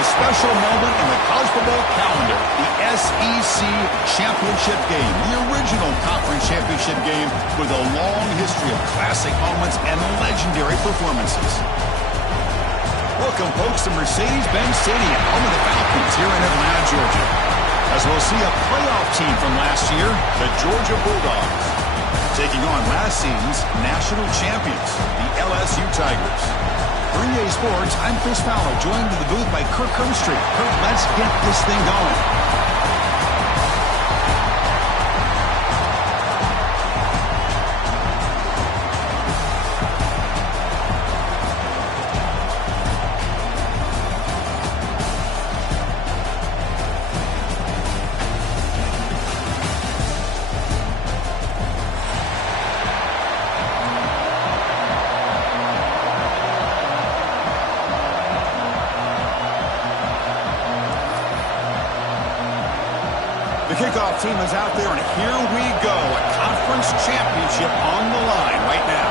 a special moment in the college football calendar, the SEC Championship game, the original conference championship game with a long history of classic moments and legendary performances. Welcome, folks, to Mercedes-Benz Stadium, home of the Falcons here in Atlanta, Georgia, as we'll see a playoff team from last year, the Georgia Bulldogs, taking on last season's national champions, the LSU Tigers. For EA Sports, I'm Chris Fowler, joined in the booth by Kirk Herbstreit. Kirk, let's get this thing going. The kickoff team is out there, and here we go. A conference championship on the line right now.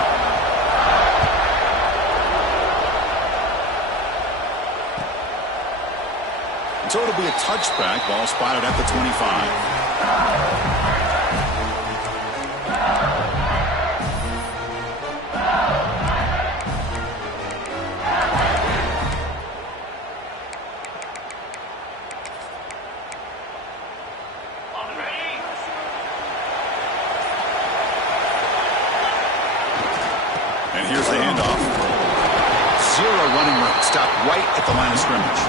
So it'll be a touchback. Ball spotted at the 25. And here's the handoff. Zero running room. Stopped right at the line of scrimmage.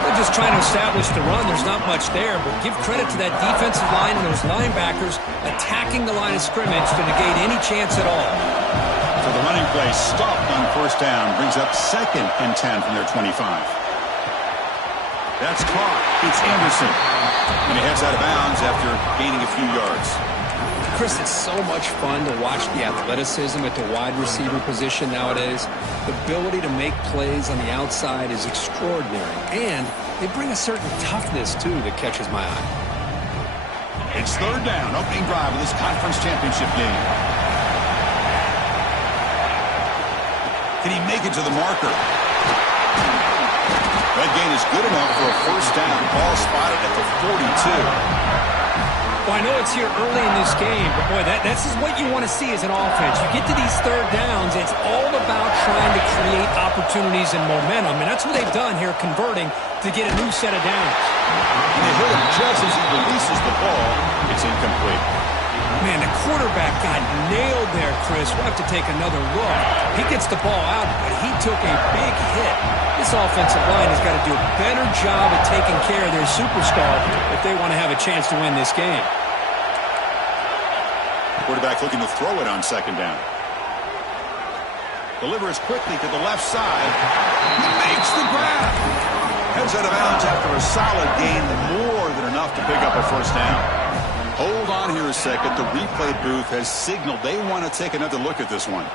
They're just trying to establish the run. There's not much there, but give credit to that defensive line and those linebackers attacking the line of scrimmage to negate any chance at all. So the running play stopped on first down. Brings up 2nd and 10 from their 25. That's caught. It's Anderson. And he heads out of bounds after gaining a few yards. Chris, it's so much fun to watch the athleticism at the wide receiver position nowadays. The ability to make plays on the outside is extraordinary. And they bring a certain toughness, too, that catches my eye. It's third down, opening drive of this conference championship game. Can he make it to the marker? That gain is good enough for a first down. Ball spotted at the 42. Well, I know it's here early in this game, but boy, this is what you want to see as an offense. You get to these third downs, it's all about trying to create opportunities and momentum, and that's what they've done here, converting to get a new set of downs. And they hit him just as he releases the ball. It's incomplete. Man, the quarterback got nailed there, Chris. We'll have to take another look. He gets the ball out, but he took a big hit. This offensive line has got to do a better job at taking care of their superstar if they want to have a chance to win this game. Quarterback looking to throw it on second down. Delivers quickly to the left side. He makes the grab. Heads out of bounds after a solid gain, more than enough to pick up a first down. Hold on here a second. The replay booth has signaled they want to take another look at this one.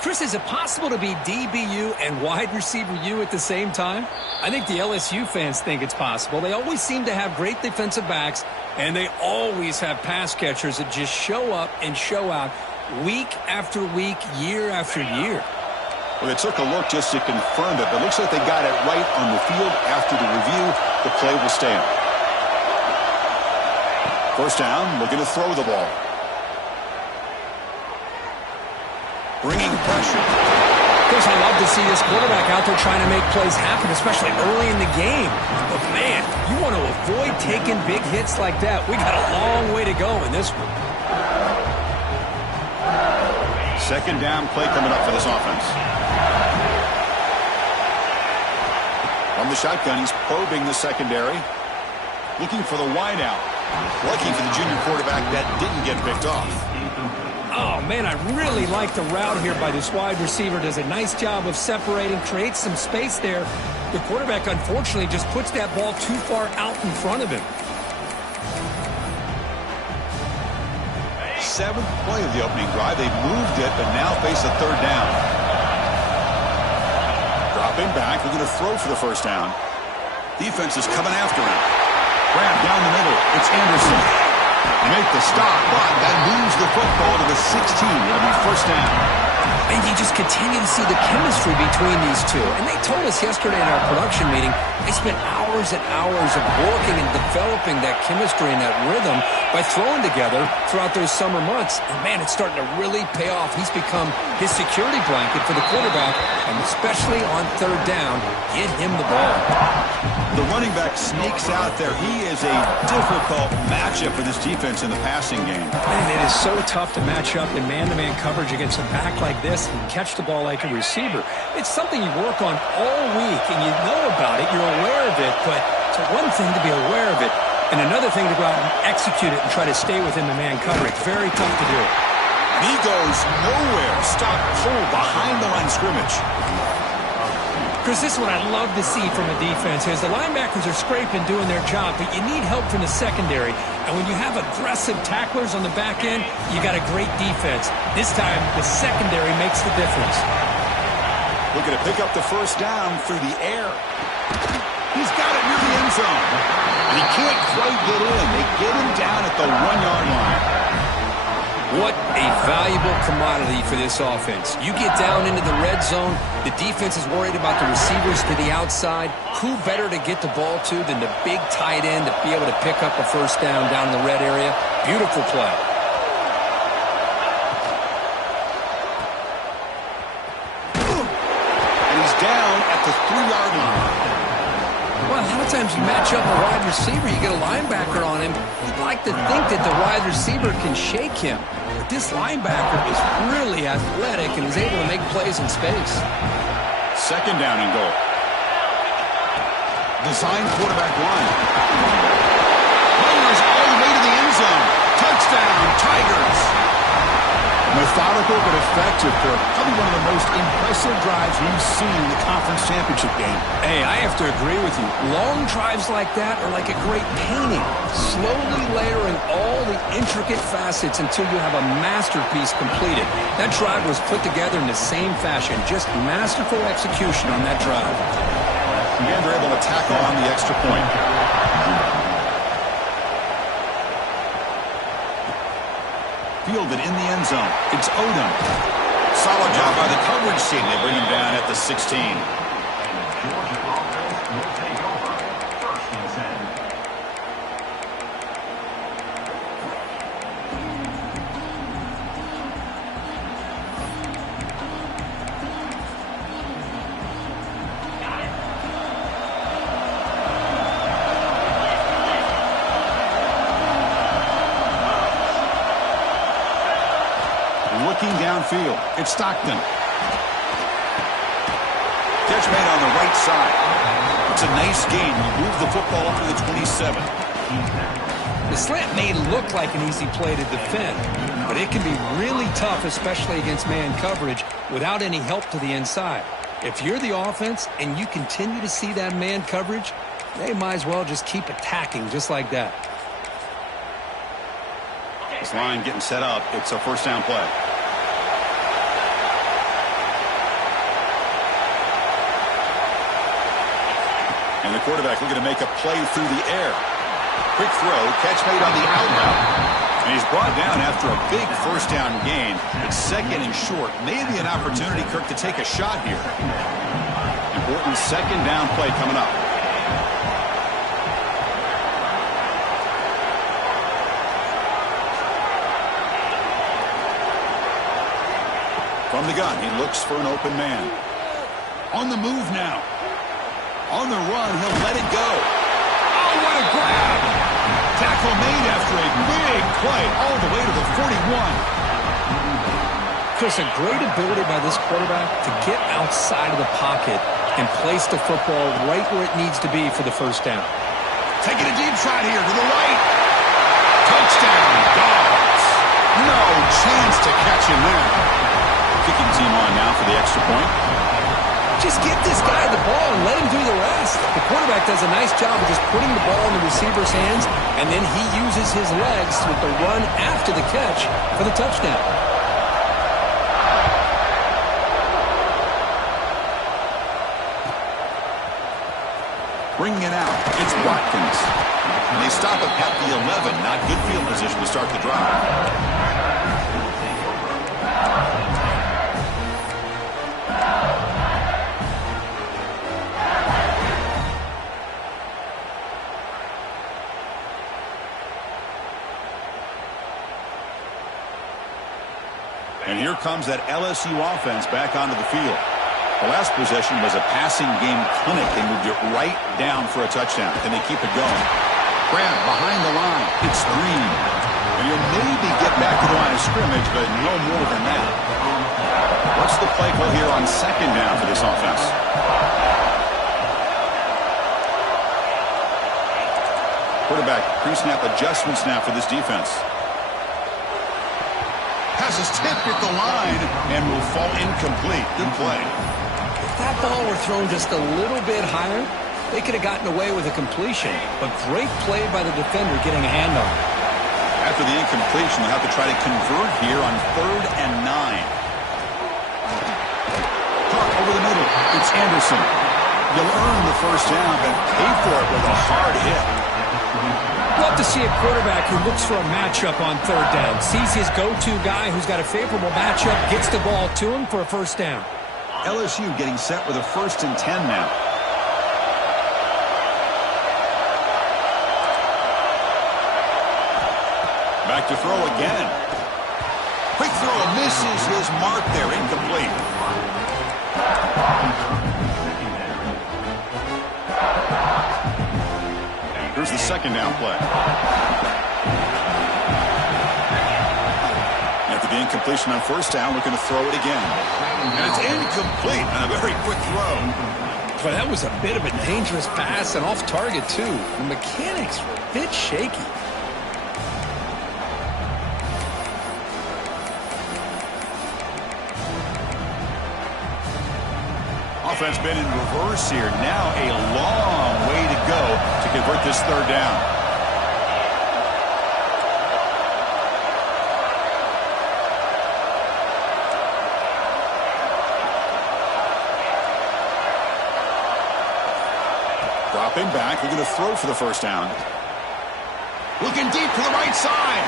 Chris, is it possible to be DBU and wide receiver U at the same time? I think the LSU fans think it's possible. They always seem to have great defensive backs, and they always have pass catchers that just show up and show out week after week, year after year. Well, they took a look just to confirm it, but it looks like they got it right on the field. After the review, the play will stand. First down, looking to throw the ball. Bringing pressure. Chris, I love to see this quarterback out there trying to make plays happen, especially early in the game. But, man, you want to avoid taking big hits like that. We got a long way to go in this one. Second down play coming up for this offense. From the shotgun, he's probing the secondary. Looking for the wideout. Lucky for the junior quarterback, that didn't get picked off. Oh, man, I really like the route here by this wide receiver. Does a nice job of separating, creates some space there. The quarterback, unfortunately, just puts that ball too far out in front of him. 7th play of the opening drive. They moved it, but now face a third down. Dropping back, looking to throw for the first down. Defense is coming after him. Grab down the middle. It's Anderson. They make the stop, but that moves the football to the 16. It'll be first down. And you just continue to see the chemistry between these two. And they told us yesterday in our production meeting, they spent hours and hours of working and developing that chemistry and that rhythm by throwing together throughout those summer months. And, man, it's starting to really pay off. He's become his security blanket for the quarterback, and especially on third down, get him the ball. The running back sneaks out there. He is a difficult matchup for this defense in the passing game. Man, it is so tough to match up in man-to-man coverage against a back like this and catch the ball like a receiver. It's something you work on all week, and you know about it. You're aware of it, but it's one thing to be aware of it, and another thing to go out and execute it and try to stay within the man coverage. Very tough to do. He goes nowhere. Stop pull behind the line of scrimmage. Chris, this is what I love to see from a defense is the linebackers are scraping, doing their job, but you need help from the secondary. And when you have aggressive tacklers on the back end, you got a great defense. This time, the secondary makes the difference. Looking to pick up the first down through the air. He's got it near the end zone. And he can't quite get in. They get him down at the 1-yard line. What a valuable commodity for this offense. You get down into the red zone, the defense is worried about the receivers to the outside. Who better to get the ball to than the big tight end to be able to pick up a first down in the red area? Beautiful play. And he's down at the 3-yard line. Well, a lot of times you match up a wide receiver, you get a linebacker on him. You'd like to think that the wide receiver can shake him. But this linebacker is really athletic and is able to make plays in space. Second down and goal. Design quarterback run. Runners all the way to the end zone. Touchdown, Tigers. Methodical but effective, Kirk. Probably one of the most impressive drives we've seen in the conference championship game. Hey, I have to agree with you. Long drives like that are like a great painting. Slowly layering all the intricate facets until you have a masterpiece completed. That drive was put together in the same fashion. Just masterful execution on that drive. Again, they're able to tack on the extra point. Fielded in the end zone. It's Odom. Solid job by the coverage team. They bring him down at the 16. Looking downfield. It's Stockton. Catch made on the right side. It's a nice gain. We move the football up to the 27. The slant may look like an easy play to defend, but it can be really tough, especially against man coverage, without any help to the inside. If you're the offense and you continue to see that man coverage, they might as well just keep attacking just like that. This line getting set up. It's a first down play. And the quarterback looking to make a play through the air. Quick throw, catch made on the out route. And he's brought down after a big first down gain. It's second and short. Maybe an opportunity, Kirk, to take a shot here. Important second down play coming up. From the gun, he looks for an open man. On the move now. On the run, he'll let it go. Oh, what a grab! Tackle made after a big play all the way to the 41. Chris, a great ability by this quarterback to get outside of the pocket and place the football right where it needs to be for the first down. Taking a deep shot here to the right. Touchdown, Dogs. No chance to catch him there. Kicking team on now for the extra point. Just get this guy the ball and let him do the rest. The quarterback does a nice job of just putting the ball in the receiver's hands, and then he uses his legs with the run after the catch for the touchdown. Bringing it out, it's Watkins. And they stop it at the 11. Not good field position to start the drive. And here comes that LSU offense back onto the field. The last possession was a passing game clinic. They moved it right down for a touchdown. Can they keep it going? Grant behind the line. It's Green. And you'll maybe get back to the line of scrimmage, but no more than that. What's the play call here on second down for this offense? Quarterback pre-snap adjustments now for this defense. Pass is tipped at the line and will fall incomplete. Good play. If that ball were thrown just a little bit higher, they could have gotten away with a completion. But great play by the defender getting a hand on it. After the incompletion, they'll have to try to convert here on 3rd and 9. Caught over the middle. It's Anderson. You'll earn the first down, but pay for it with a hard hit. Love to see a quarterback who looks for a matchup on 3rd down. Sees his go-to guy who's got a favorable matchup, gets the ball to him for a first down. LSU getting set with a 1st and 10 now. Back to throw again. Quick throw misses his mark there. Incomplete. Here's the second down play. After the incompletion on 1st down, looking to throw it again. And it's incomplete on a very quick throw. But that was a bit of a dangerous pass and off target, too. The mechanics were a bit shaky. Offense been in reverse here. Now a long way to go to convert this 3rd down. Dropping back, looking to throw for the first down. Looking deep to the right side.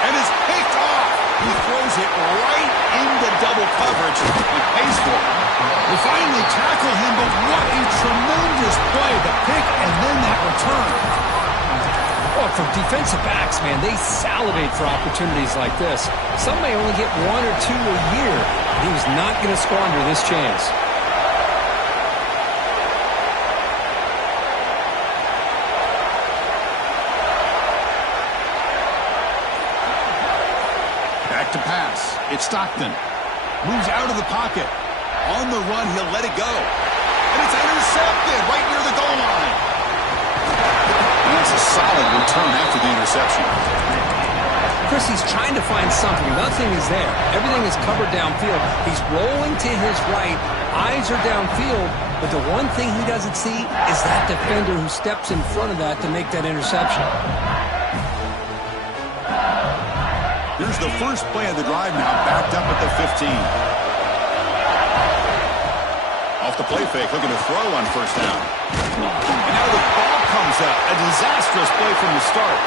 And it's picked off. He throws it right into double coverage and pays for it. They finally tackle him, but what a tremendous play. The pick and then that return. Well, for defensive backs, man, they salivate for opportunities like this. Some may only get 1 or 2 a year. He was not going to squander this chance. Back to pass. It's Stockton. Moves out of the pocket. On the run, he'll let it go. And it's intercepted right near the goal line. And that's a solid return after the interception. Chris, he's trying to find something. Nothing is there. Everything is covered downfield. He's rolling to his right. Eyes are downfield. But the one thing he doesn't see is that defender who steps in front of that to make that interception. Here's the first play of the drive now, backed up at the 15. Off the play fake, looking to throw on 1st down. And now the ball comes up. A disastrous play from the start.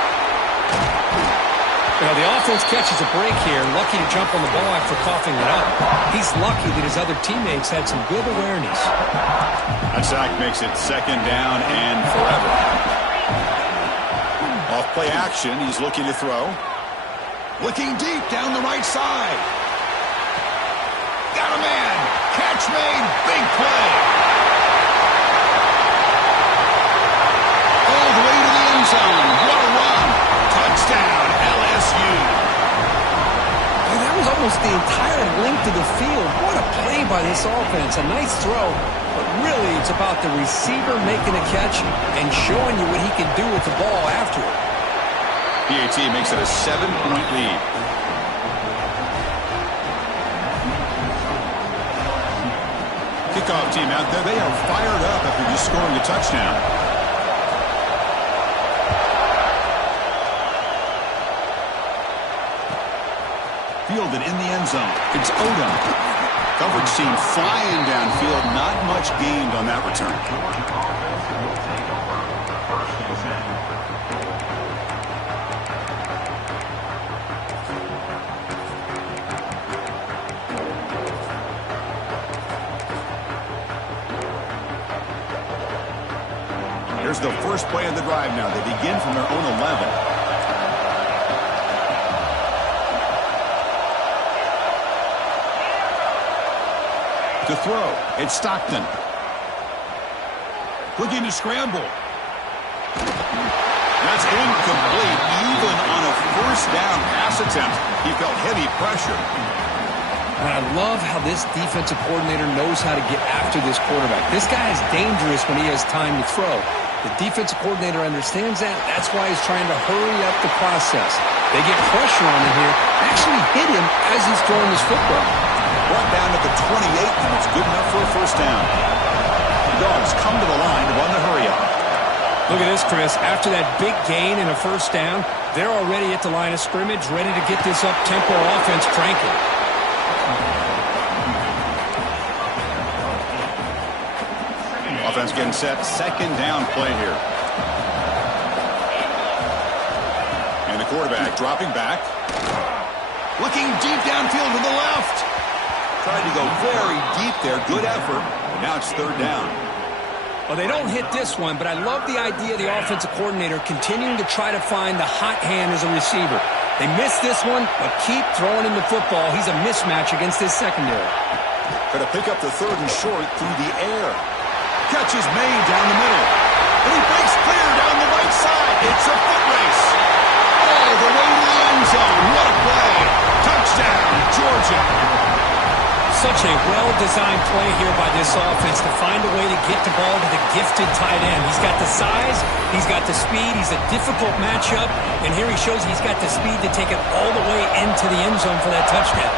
Well, the offense catches a break here, lucky to jump on the ball after coughing it up. He's lucky that his other teammates had some good awareness. That sack makes it 2nd down and forever. Off play action, he's looking to throw. Looking deep down the right side. Got a man. Catch made. Big play. All the way to the end zone. What a run. Touchdown, LSU. And that was almost the entire length of the field. What a play by this offense. A nice throw, but really it's about the receiver making a catch and showing you what he can do with the ball after it. PAT makes it a 7-point lead. Kickoff team out there. They are fired up after just scoring a touchdown. Fielded in the end zone. It's Odom. Coverage team flying downfield. Not much gained on that return. Here's the first play of the drive now. They begin from their own 11. To throw, it's Stockton. Looking to scramble. That's incomplete. Even on a first down pass attempt, he felt heavy pressure. And I love how this defensive coordinator knows how to get after this quarterback. This guy is dangerous when he has time to throw. The defensive coordinator understands that. That's why he's trying to hurry up the process. They get pressure on him here. Actually hit him as he's throwing his football. Brought down at the 28, and it's good enough for a first down. The Dogs come to the line to run the hurry-up. Look at this, Chris. After that big gain and a first down, they're already at the line of scrimmage, ready to get this up-tempo offense cranking. Offense getting set. Second down play here. And the quarterback dropping back. Looking deep downfield to the left. Tried to go very deep there. Good effort. Now it's third down. Well, they don't hit this one, but I love the idea of the offensive coordinator continuing to try to find the hot hand as a receiver. They missed this one, but keep throwing him the football. He's a mismatch against his secondary. Got to pick up the third and short through the air. Catch is made down the middle. And he breaks clear down the right side. It's a foot race. All the way to the end zone. What a play. Touchdown, Georgia. Such a well-designed play here by this offense to find a way to get the ball to the gifted tight end. He's got the size. He's got the speed. He's a difficult matchup. And here he shows he's got the speed to take it all the way into the end zone for that touchdown.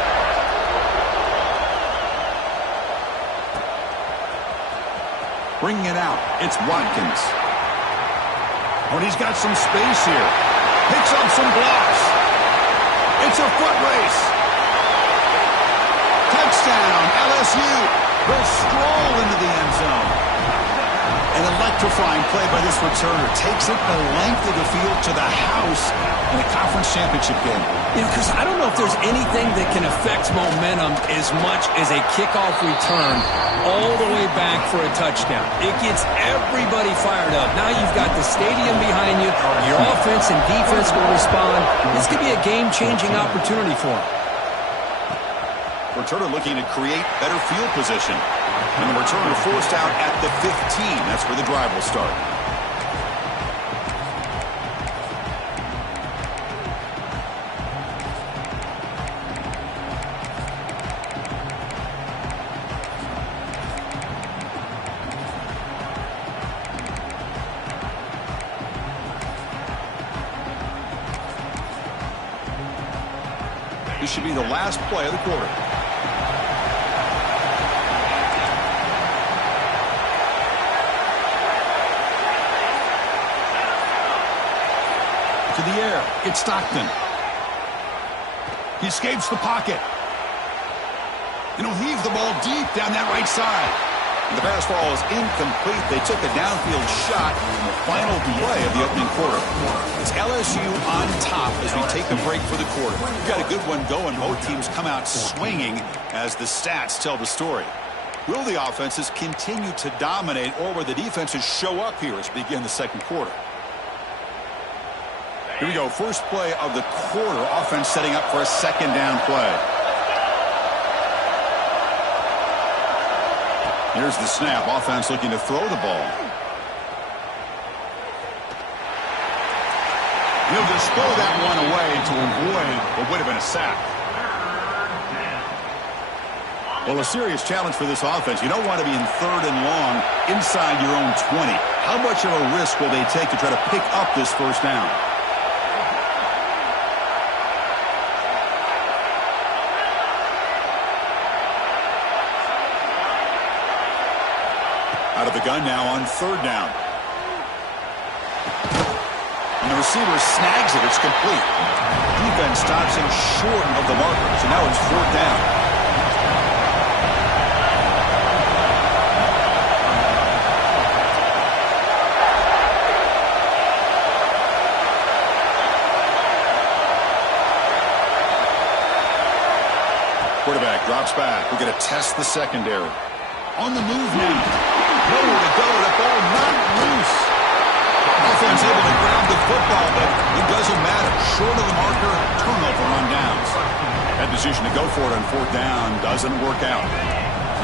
Bringing it out, it's Watkins. Oh, and he's got some space here. Picks up some blocks. It's a foot race. Touchdown, LSU. Will stroll into the end zone. An electrifying play by this returner. Takes it the length of the field to the house in a conference championship game. You know, Chris, I don't know if there's anything that can affect momentum as much as a kickoff return all the way back for a touchdown. It gets everybody fired up. Now you've got the stadium behind you. Your offense and defense will respond. This could be a game-changing opportunity for them. Returner looking to create better field position. And the returner forced out at the 15. That's where the drive will start. This should be the last play of the quarter. To the air, it's Stockton. He escapes the pocket. And he'll heave the ball deep down that right side. And the pass ball is incomplete. They took a downfield shot in the final play of the opening quarter. It's LSU on top as we take a break for the quarter. We've got a good one going. Both teams come out swinging as the stats tell the story. Will the offenses continue to dominate, or will the defenses show up here as we begin the second quarter? Here we go. First play of the quarter. Offense setting up for a second down play. Here's the snap. Offense looking to throw the ball. He'll just throw that one away to avoid what would have been a sack. Well, a serious challenge for this offense. You don't want to be in third and long inside your own 20. How much of a risk will they take to try to pick up this first down? Out of the gun now on third down. And the receiver snags it. It's complete. Defense stops him short of the marker. So now it's fourth down. Quarterback drops back. We're going to test the secondary. On the move now. Nowhere to go. The ball not loose. Offense able to grab the football, but it doesn't matter. Short of the marker, turnover on downs. That decision to go for it on fourth down doesn't work out.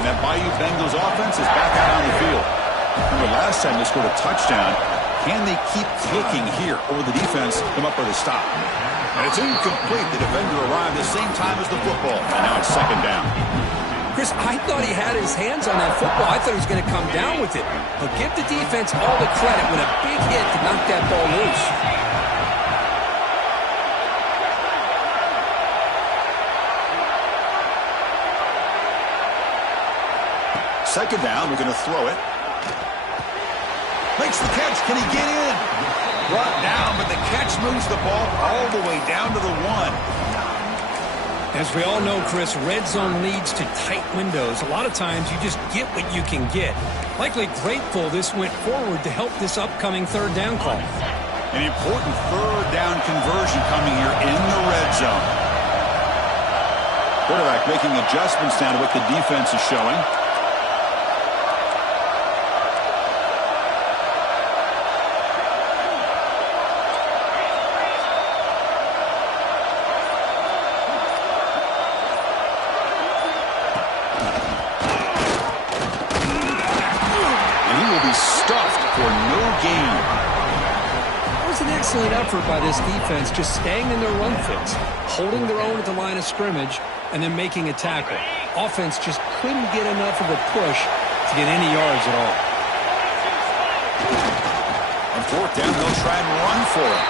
And that Bayou Bengals offense is back out on the field. Remember last time they scored a touchdown. Can they keep clicking here, or will the defense come up with a stop? And it's incomplete. The defender arrived the same time as the football. And now it's second down. Chris, I thought he had his hands on that football. I thought he was going to come down with it. But give the defense all the credit with a big hit to knock that ball loose. Second down, we're going to throw it. Makes the catch. Can he get in? Brought down, but the catch moves the ball all the way down to the 1. As we all know, Chris, red zone leads to tight windows. A lot of times you just get what you can get. Likely grateful this went forward to help this upcoming third down call. An important third down conversion coming here in the red zone. Quarterback making adjustments now to what the defense is showing. Excellent effort by this defense, just staying in their run fits, holding their own at the line of scrimmage, and then making a tackle. Offense just couldn't get enough of a push to get any yards at all. On fourth down, they'll try and run for it.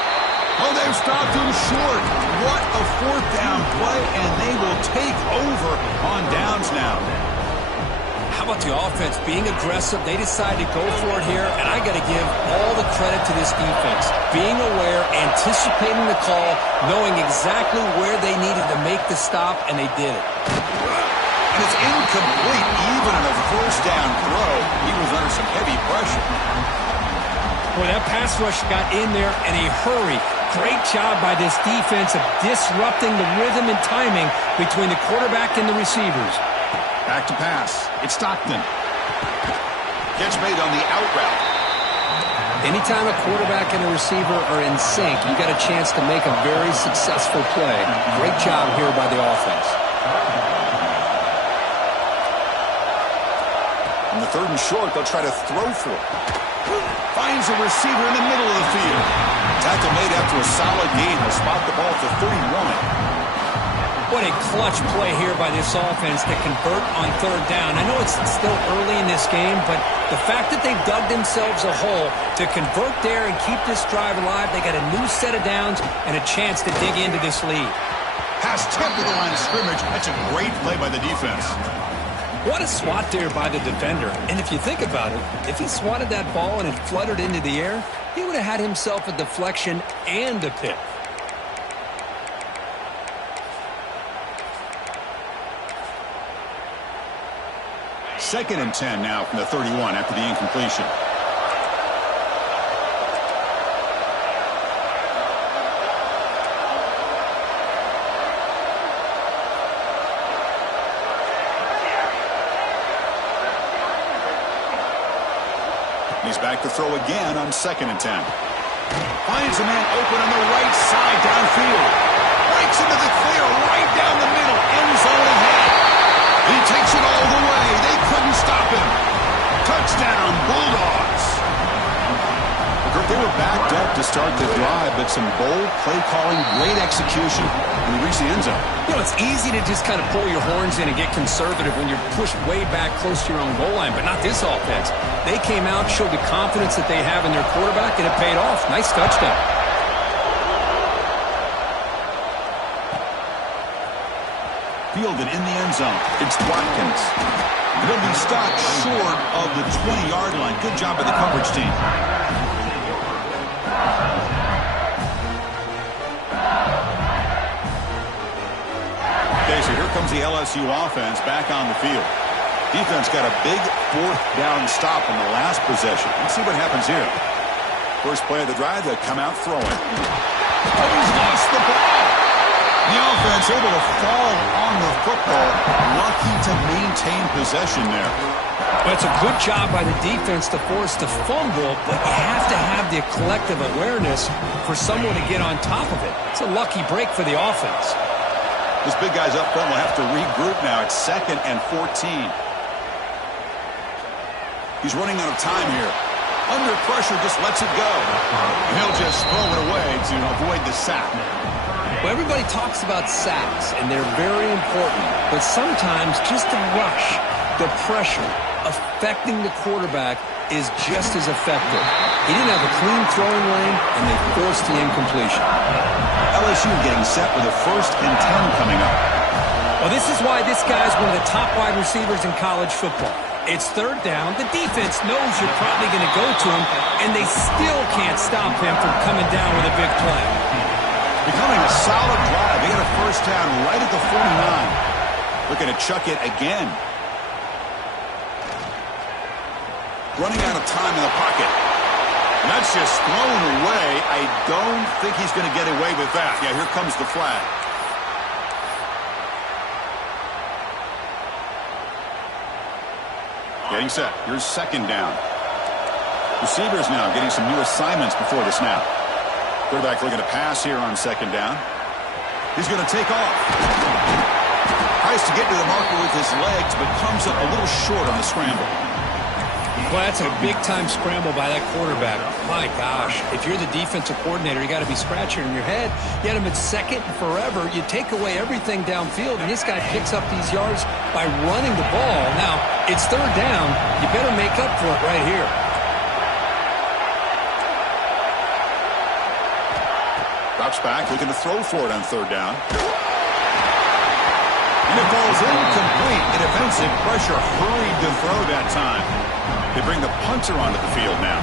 Oh, they've stopped him short. What a fourth down play, and they will take over on downs now. How about the offense being aggressive? They decided to go for it here, and I got to give all the credit to this defense. Being aware, anticipating the call, knowing exactly where they needed to make the stop, and they did it. And it's incomplete, even on a first down throw. He was under some heavy pressure. Boy, that pass rush got in there in a hurry. Great job by this defense of disrupting the rhythm and timing between the quarterback and the receivers. Back to pass. It's Stockton. Catch made on the out route. Anytime a quarterback and a receiver are in sync, you got a chance to make a very successful play. Great job here by the offense. On the third and short, they'll try to throw for it. Finds a receiver in the middle of the field. Tackle made after a solid gain. They'll spot the ball for 31. What a clutch play here by this offense to convert on third down. I know it's still early in this game, but the fact that they've dug themselves a hole to convert there and keep this drive alive, they got a new set of downs and a chance to dig into this lead. Pass tipped to the line of scrimmage. That's a great play by the defense. What a swat there by the defender. And if you think about it, if he swatted that ball and it fluttered into the air, he would have had himself a deflection and a pick. Second and 10 now from the 31 after the incompletion. He's back to throw again on second and 10. Finds a man open on the right side downfield. Breaks into the clear right down the middle. End zone ahead. He takes it all the way. They couldn't stop him. Touchdown, Bulldogs. They were backed up to start the drive, but some bold play calling, great execution, and they reached the end zone. You know, it's easy to just kind of pull your horns in and get conservative when you're pushed way back close to your own goal line, but not this offense. They came out, showed the confidence that they have in their quarterback, and it paid off. Nice touchdown. Fielded in the end zone. It's Watkins. He'll be stopped short of the 20-yard line. Good job by the coverage team. Okay, so here comes the LSU offense back on the field. Defense got a big fourth down stop in the last possession. Let's see what happens here. First play of the drive, they come out throwing. Oh, he's lost the ball. The offense able to fall on the football. Lucky to maintain possession there. Well, it's a good job by the defense to force the fumble, but you have to have the collective awareness for someone to get on top of it. It's a lucky break for the offense. This big guy's up front will have to regroup now. It's second and 14. He's running out of time here. Under pressure, just lets it go. He'll just throw it away to avoid the sack. Well, everybody talks about sacks, and they're very important. But sometimes just the rush, the pressure, affecting the quarterback is just as effective. He didn't have a clean throwing lane, and they forced the incompletion. LSU getting set with a 1st and 10 coming up. Well, this is why this guy is one of the top wide receivers in college football. It's 3rd down. The defense knows you're probably going to go to him, and they still can't stop him from coming down with a big play. Becoming a solid drive. They get a 1st down right at the 49. Looking to chuck it again. Running out of time in the pocket. And that's just thrown away. I don't think he's going to get away with that. Yeah, here comes the flag. Getting set. Here's 2nd down. Receivers now getting some new assignments before the snap. Quarterback looking to pass here on 2nd down. He's going to take off. Tries to get to the marker with his legs, but comes up a little short on the scramble. Well, that's a big-time scramble by that quarterback. My gosh, if you're the defensive coordinator, you got to be scratching in your head. You had him at 2nd and forever. You take away everything downfield, and this guy picks up these yards by running the ball. Now, it's 3rd down. You better make up for it right here. Drops back, looking to throw for it on 3rd down. And it falls incomplete. The defensive pressure hurried to throw that time. They bring the punter onto the field now.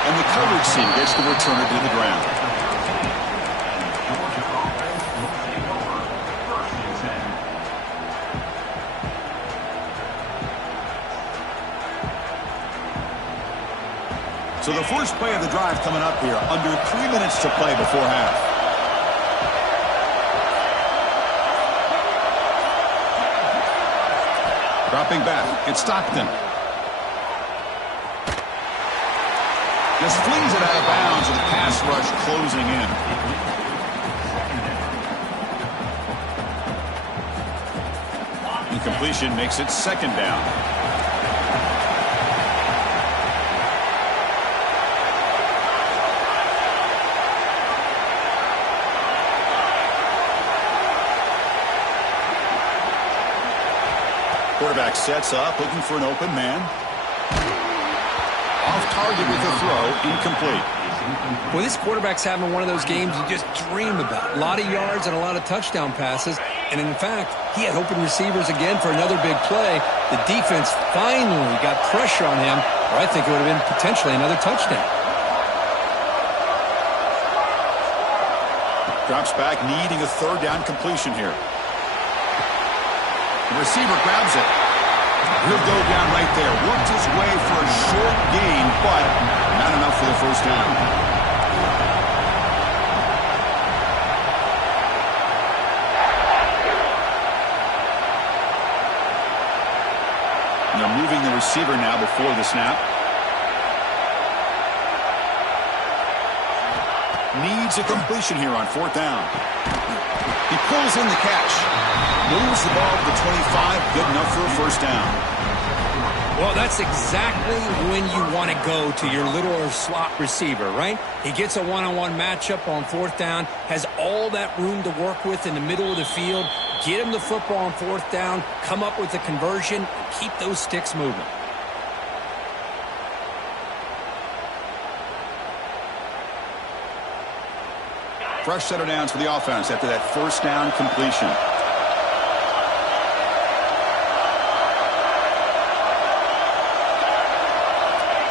And the coverage team gets the returner to the ground. So the first play of the drive coming up here. Under 3 minutes to play before half. Dropping back. It's Stockton. Just flings it out of bounds with the pass rush closing in. Incompletion makes it 2nd down. Quarterback sets up, looking for an open man. Off target with the throw, incomplete. Well, this quarterback's having one of those games you just dream about. A lot of yards and a lot of touchdown passes. And in fact, he had open receivers again for another big play. The defense finally got pressure on him, or I think it would have been potentially another touchdown. Drops back, needing a 3rd down completion here. The receiver grabs it. He'll go down right there. Worked his way for a short gain, but not enough for the 1st down. And they're moving the receiver now before the snap. Needs a completion here on 4th down. He pulls in the catch. Moves the ball to the 25. Good enough for a 1st down. Well, that's exactly when you want to go to your little slot receiver, right? He gets a one-on-one matchup on 4th down, has all that room to work with in the middle of the field. Get him the football on 4th down, come up with the conversion, and keep those sticks moving. Fresh set of downs for the offense after that 1st down completion.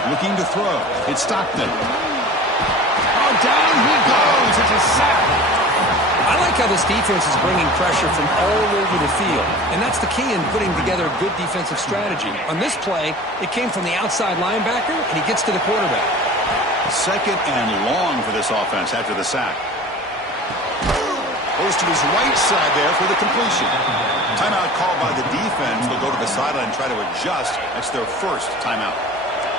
Looking to throw. It's Stockton. Oh, down he goes. It's a sack. I like how this defense is bringing pressure from all over the field, and that's the key in putting together a good defensive strategy. On this play, it came from the outside linebacker, and he gets to the quarterback. 2nd and long for this offense after the sack. Goes to his right side there for the completion. Timeout called by the defense. They'll go to the sideline and try to adjust. That's their 1st timeout.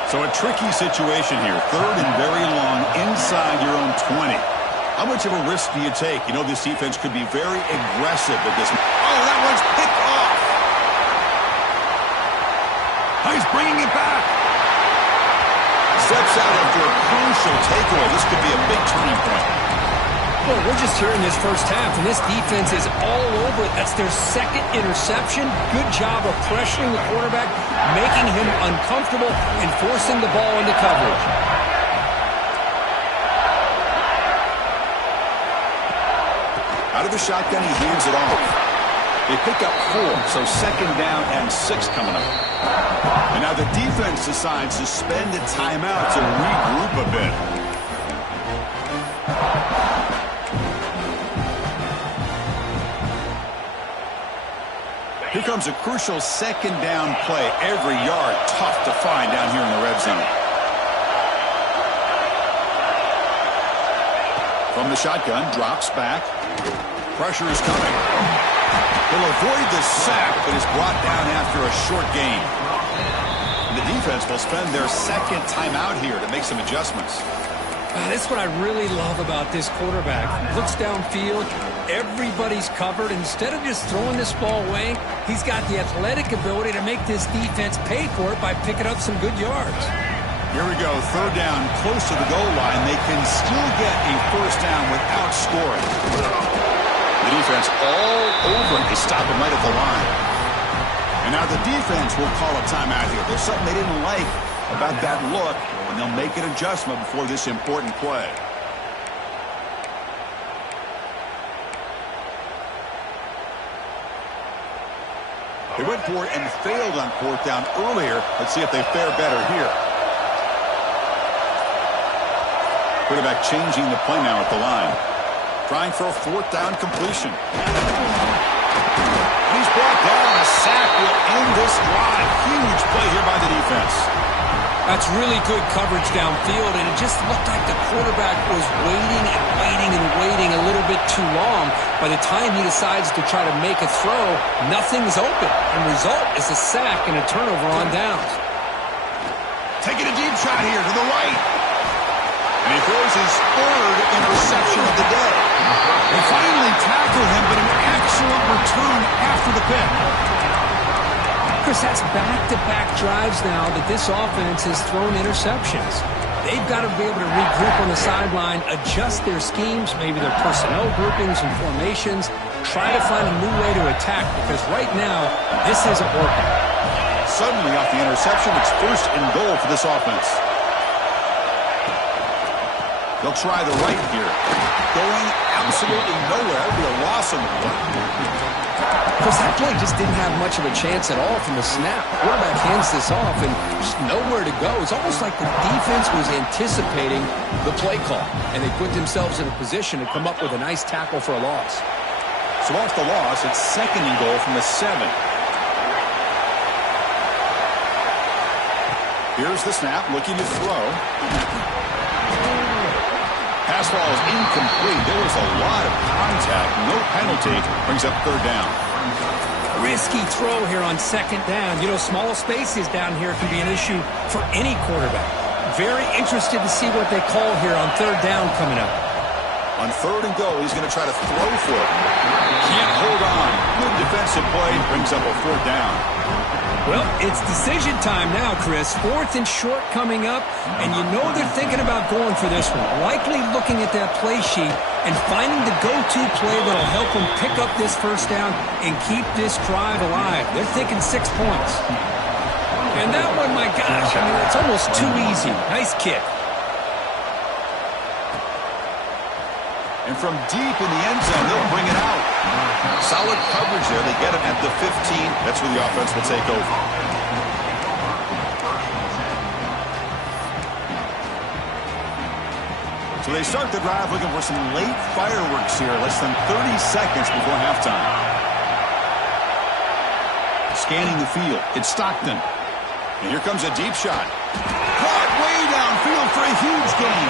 So a tricky situation here. 3rd and very long inside your own 20. How much of a risk do you take? You know this defense could be very aggressive at this. Oh, that one's picked off. Oh, he's bringing it back. Steps out after a crucial takeaway. This could be a big turning point. Well, we're just here in this first half, and this defense is all over it. That's their second interception. Good job of pressuring the quarterback, making him uncomfortable, and forcing the ball into coverage. Out of the shotgun, he hands it off. They pick up 4, so second down and 6 coming up. And now the defense decides to spend a timeout to regroup a bit. Here comes a crucial second down play. Every yard tough to find down here in the red zone. From the shotgun, drops back. Pressure is coming. He'll avoid the sack, but is brought down after a short gain. The defense will spend their second timeout here to make some adjustments. That's what I really love about this quarterback. Looks downfield, everybody's covered. Instead of just throwing this ball away, he's got the athletic ability to make this defense pay for it by picking up some good yards. Here we go, third down, close to the goal line. They can still get a first down without scoring. The defense all over it. They stop him right at the line. And now the defense will call a timeout here. There's something they didn't like about that look, and they'll make an adjustment before this important play. They went for it and failed on fourth down earlier. Let's see if they fare better here. Quarterback changing the play now at the line. Trying for a fourth down completion. He's brought down. A sack will end this drive. Huge play here by the defense. That's really good coverage downfield, and it just looked like the quarterback was waiting and waiting and waiting a little bit too long. By the time he decides to try to make a throw, nothing's open. And the result is a sack and a turnover on downs. Taking a deep shot here to the right. And he throws his third interception of the day. They finally tackle him, but an excellent return after the pick. Chris, that's back-to-back drives now that this offense has thrown interceptions. They've got to be able to regroup on the sideline, adjust their schemes, maybe their personnel groupings and formations, try to find a new way to attack, because right now, this isn't working. Suddenly off the interception, it's first and goal for this offense. They'll try the right here. Going absolutely nowhere. It'll be a loss on the play. Chris, that play just didn't have much of a chance at all from the snap. Quarterback hands this off and just nowhere to go. It's almost like the defense was anticipating the play call, and they put themselves in a position to come up with a nice tackle for a loss. So off the loss, it's second and goal from the 7. Here's the snap, looking to throw. Pass ball is incomplete. There was a lot of contact. No penalty. Brings up third down. Risky throw here on second down. You know, small spaces down here can be an issue for any quarterback. Very interested to see what they call here on third down coming up. On third and goal, he's going to try to throw for it. Can't hold on. Good defensive play. Brings up a fourth down. Well, it's decision time now, Chris. Fourth and short coming up, and you know they're thinking about going for this one. Likely looking at that play sheet and finding the go-to play that'll help them pick up this first down and keep this drive alive. They're thinking 6 points. And that one, my gosh, I mean, it's almost too easy. Nice kick. And from deep in the end zone, they'll bring it out. Solid coverage there. They get him at the 15. That's where the offense will take over. So they start the drive looking for some late fireworks here. Less than 30 seconds before halftime. Scanning the field. It's Stockton. And here comes a deep shot. Caught way downfield for a huge gain.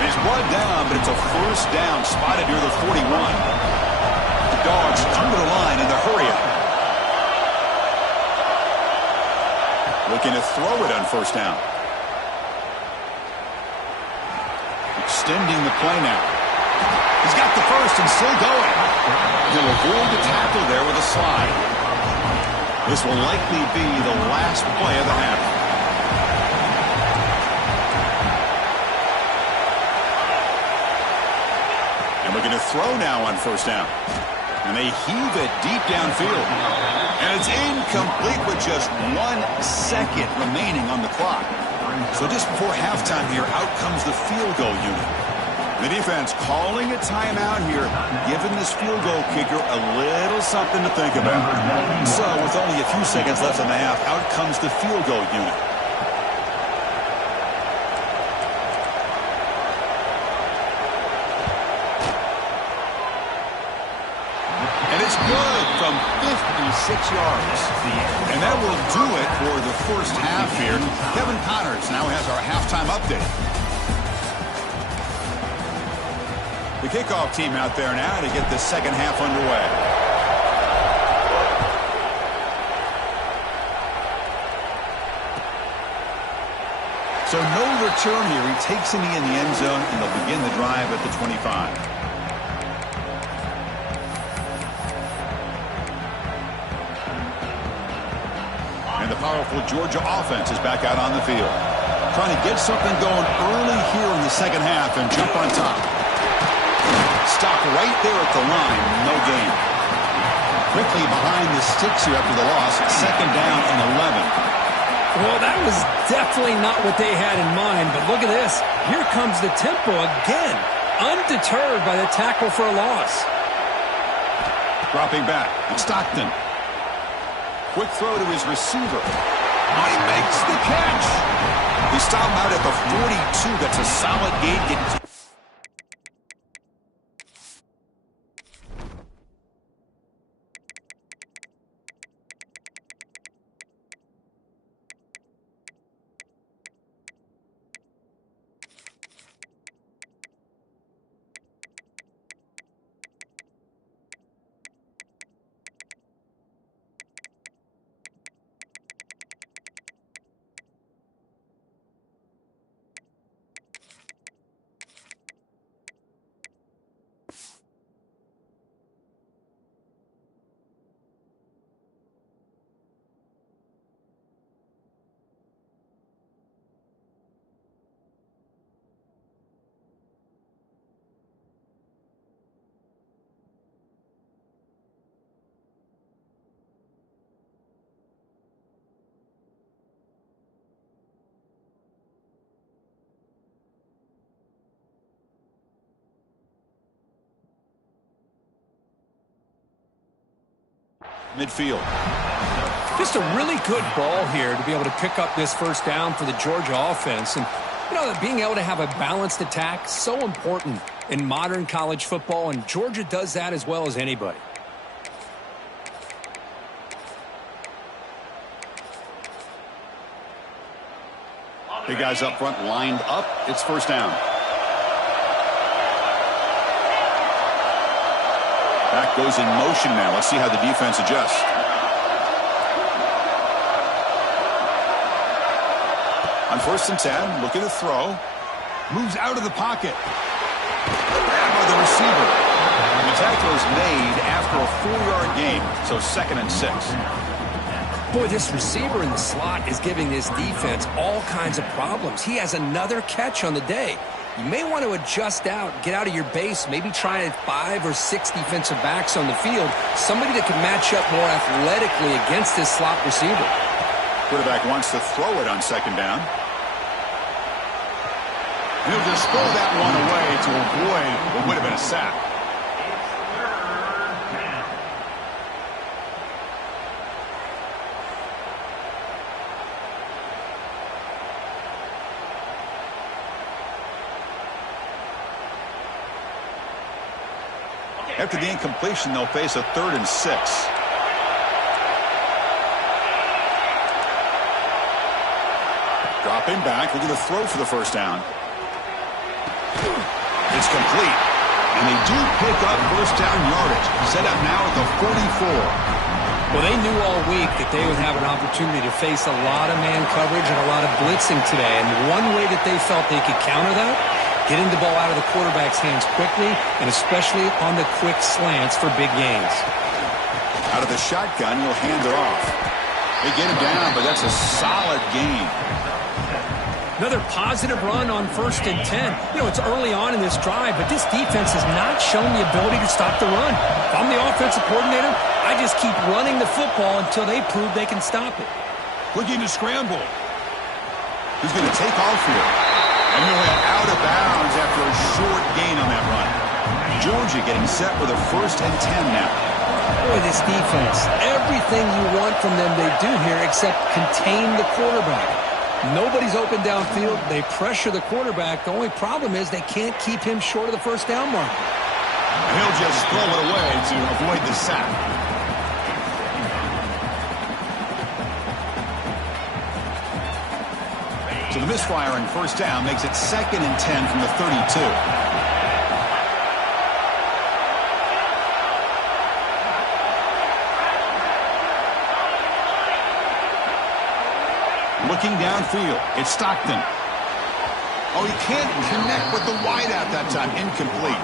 And he's brought down, but it's a first down spotted near the 41. The Dogs come to the line in the hurry-up. Looking to throw it on first down. Extending the play now. He's got the first and still going. He'll avoid the tackle there with a slide. This will likely be the last play of the half. And we're going to throw now on first down. And they heave it deep downfield. And it's incomplete with just 1 second remaining on the clock. So just before halftime here, out comes the field goal unit. The defense calling a timeout here, giving this field goal kicker a little something to think about. So with only a few seconds left in the half, out comes the field goal unit. And it's good from 56 yards. And that will do it for the first half here. Kevin Connors now has our halftime update. The kickoff team out there now to get the second half underway. So no return here. He takes in the end zone, and they'll begin the drive at the 25. And the powerful Georgia offense is back out on the field. Trying to get something going early here in the second half and jump on top. Stop right there at the line, no gain. Quickly behind the sticks here after the loss, second down and 11. Well, that was definitely not what they had in mind, but look at this. Here comes the tempo again, undeterred by the tackle for a loss. Dropping back, it's Stockton. Quick throw to his receiver. Oh, he makes the catch. He stopped him out at the 42. That's a solid gain. Midfield. Just a really good ball here to be able to pick up this first down for the Georgia offense. And, you know, being able to have a balanced attack, so important in modern college football, and Georgia does that as well as anybody. The guys up front lined up. It's first down. Back goes in motion now. Let's see how the defense adjusts. On first and 10, look at the throw. Moves out of the pocket. Grab by the receiver. And the tackle is made after a 4-yard gain, so second and 6. Boy, this receiver in the slot is giving this defense all kinds of problems. He has another catch on the day. You may want to adjust out, get out of your base, maybe try 5 or 6 defensive backs on the field, somebody that can match up more athletically against this slot receiver. Quarterback wants to throw it on second down. And he'll just throw that one away to avoid what would have been a sack. After the incompletion, they'll face a 3rd and 6. Dropping back, looking to throw for the first down. It's complete. And they do pick up first down yardage. Set up now at the 44. Well, they knew all week that they would have an opportunity to face a lot of man coverage and a lot of blitzing today. And one way that they felt they could counter that, getting the ball out of the quarterback's hands quickly, and especially on the quick slants for big gains. Out of the shotgun, he'll hand it off. They get him down, but that's a solid gain. Another positive run on 1st and 10. You know, it's early on in this drive, but this defense has not shown the ability to stop the run. If I'm the offensive coordinator, I just keep running the football until they prove they can stop it. Looking to scramble. He's going to take off here. And he'll head out of bounds after a short gain on that run. Georgia getting set with a 1st and 10 now. Boy, this defense, everything you want from them they do here except contain the quarterback. Nobody's open downfield. They pressure the quarterback. The only problem is they can't keep him short of the 1st down mark. And he'll just throw it away to avoid the sack. So the misfire on 1st down makes it 2nd and 10 from the 32. Looking downfield, it's Stockton. Oh, he can't connect with the wideout that time. Incomplete.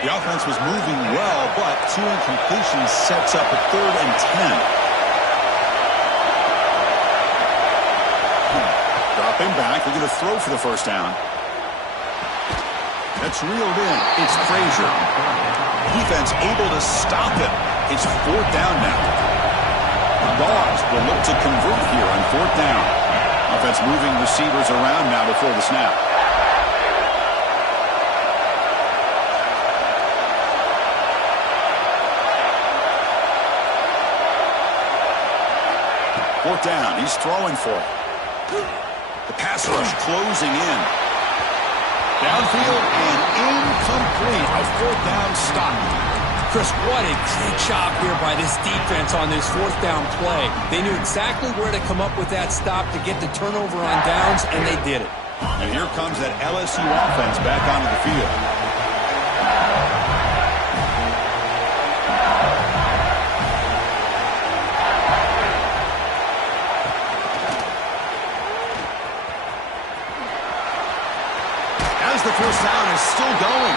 The offense was moving well, but 2 incompletions sets up a 3rd and 10. Dropping back, they're going to throw for the 1st down. That's reeled in. It's Frazier. Defense able to stop it. It's 4th down now. Dogs will look to convert here on 4th down. Offense moving receivers around now before the snap. Fourth down, he's throwing for it. The pass rush closing in. Downfield and incomplete. A 4th down stop. Chris, what a great job here by this defense on this 4th down play. They knew exactly where to come up with that stop to get the turnover on downs, and they did it. And here comes that LSU offense back onto the field. As the 1st down is still going.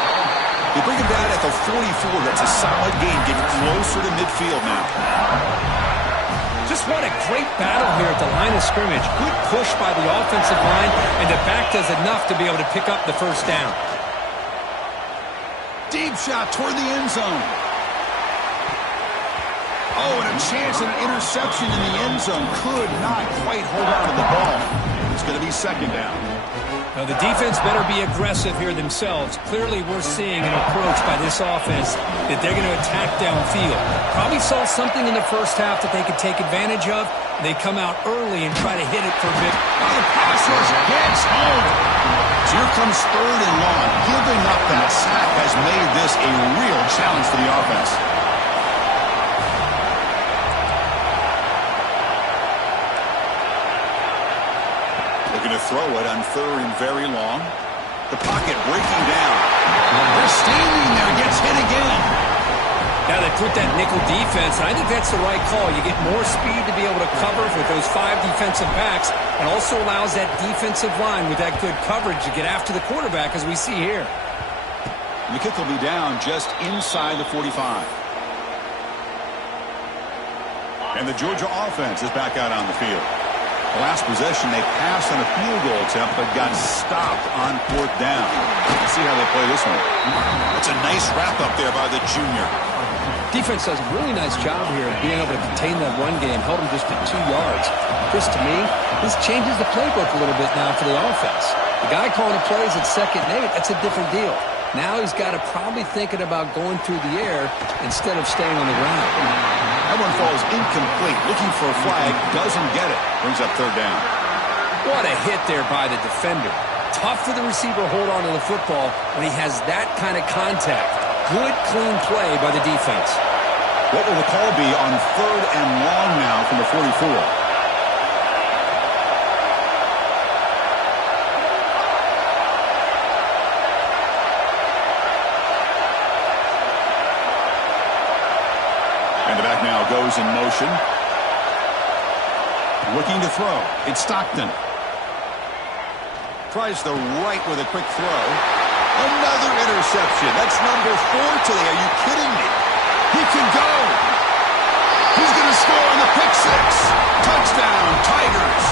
They bring him down at the 44. That's a solid gain, getting closer to midfield now. Just what a great battle here at the line of scrimmage. Good push by the offensive line, and the back does enough to be able to pick up the 1st down. Deep shot toward the end zone. Oh, and a chance at an interception in the end zone. Could not quite hold on to the ball. It's going to be 2nd down. Now, the defense better be aggressive here themselves. Clearly, we're seeing an approach by this offense that they're going to attack downfield. Probably saw something in the 1st half that they could take advantage of. They come out early and try to hit it for a bit. Oh, the pass rush gets home. So here comes 3rd and long. Giving up that sack has made this a real challenge for the offense. Looking to throw it on 3rd and very long. The pocket breaking down. They're standing there. Gets hit again. Now they put that nickel defense, and I think that's the right call. You get more speed to be able to cover with those 5 defensive backs, and also allows that defensive line with that good coverage to get after the quarterback, as we see here. The kick will be down just inside the 45. And the Georgia offense is back out on the field. The last possession, they passed on a field goal attempt, but got stopped on 4th down. Let's see how they play this one. That's a nice wrap-up there by the junior. Defense does a really nice job here of being able to contain that run game, held them just to 2 yards. Chris, to me, this changes the playbook a little bit now for the offense. The guy calling the plays at 2nd and 8, that's a different deal. Now he's got to probably thinking about going through the air instead of staying on the ground. That one falls incomplete. Looking for a flag, doesn't get it. Brings up 3rd down. What a hit there by the defender. Tough for the receiver to hold on to the football when he has that kind of contact. Good, clean play by the defense. What will the call be on 3rd and long now from the 44? And the back now goes in motion. Looking to throw. It's Stockton. tries the right with a quick throw. Another interception. That's number 4 today. Are you kidding me? He can go. He's going to score on the pick six. Touchdown, Tigers.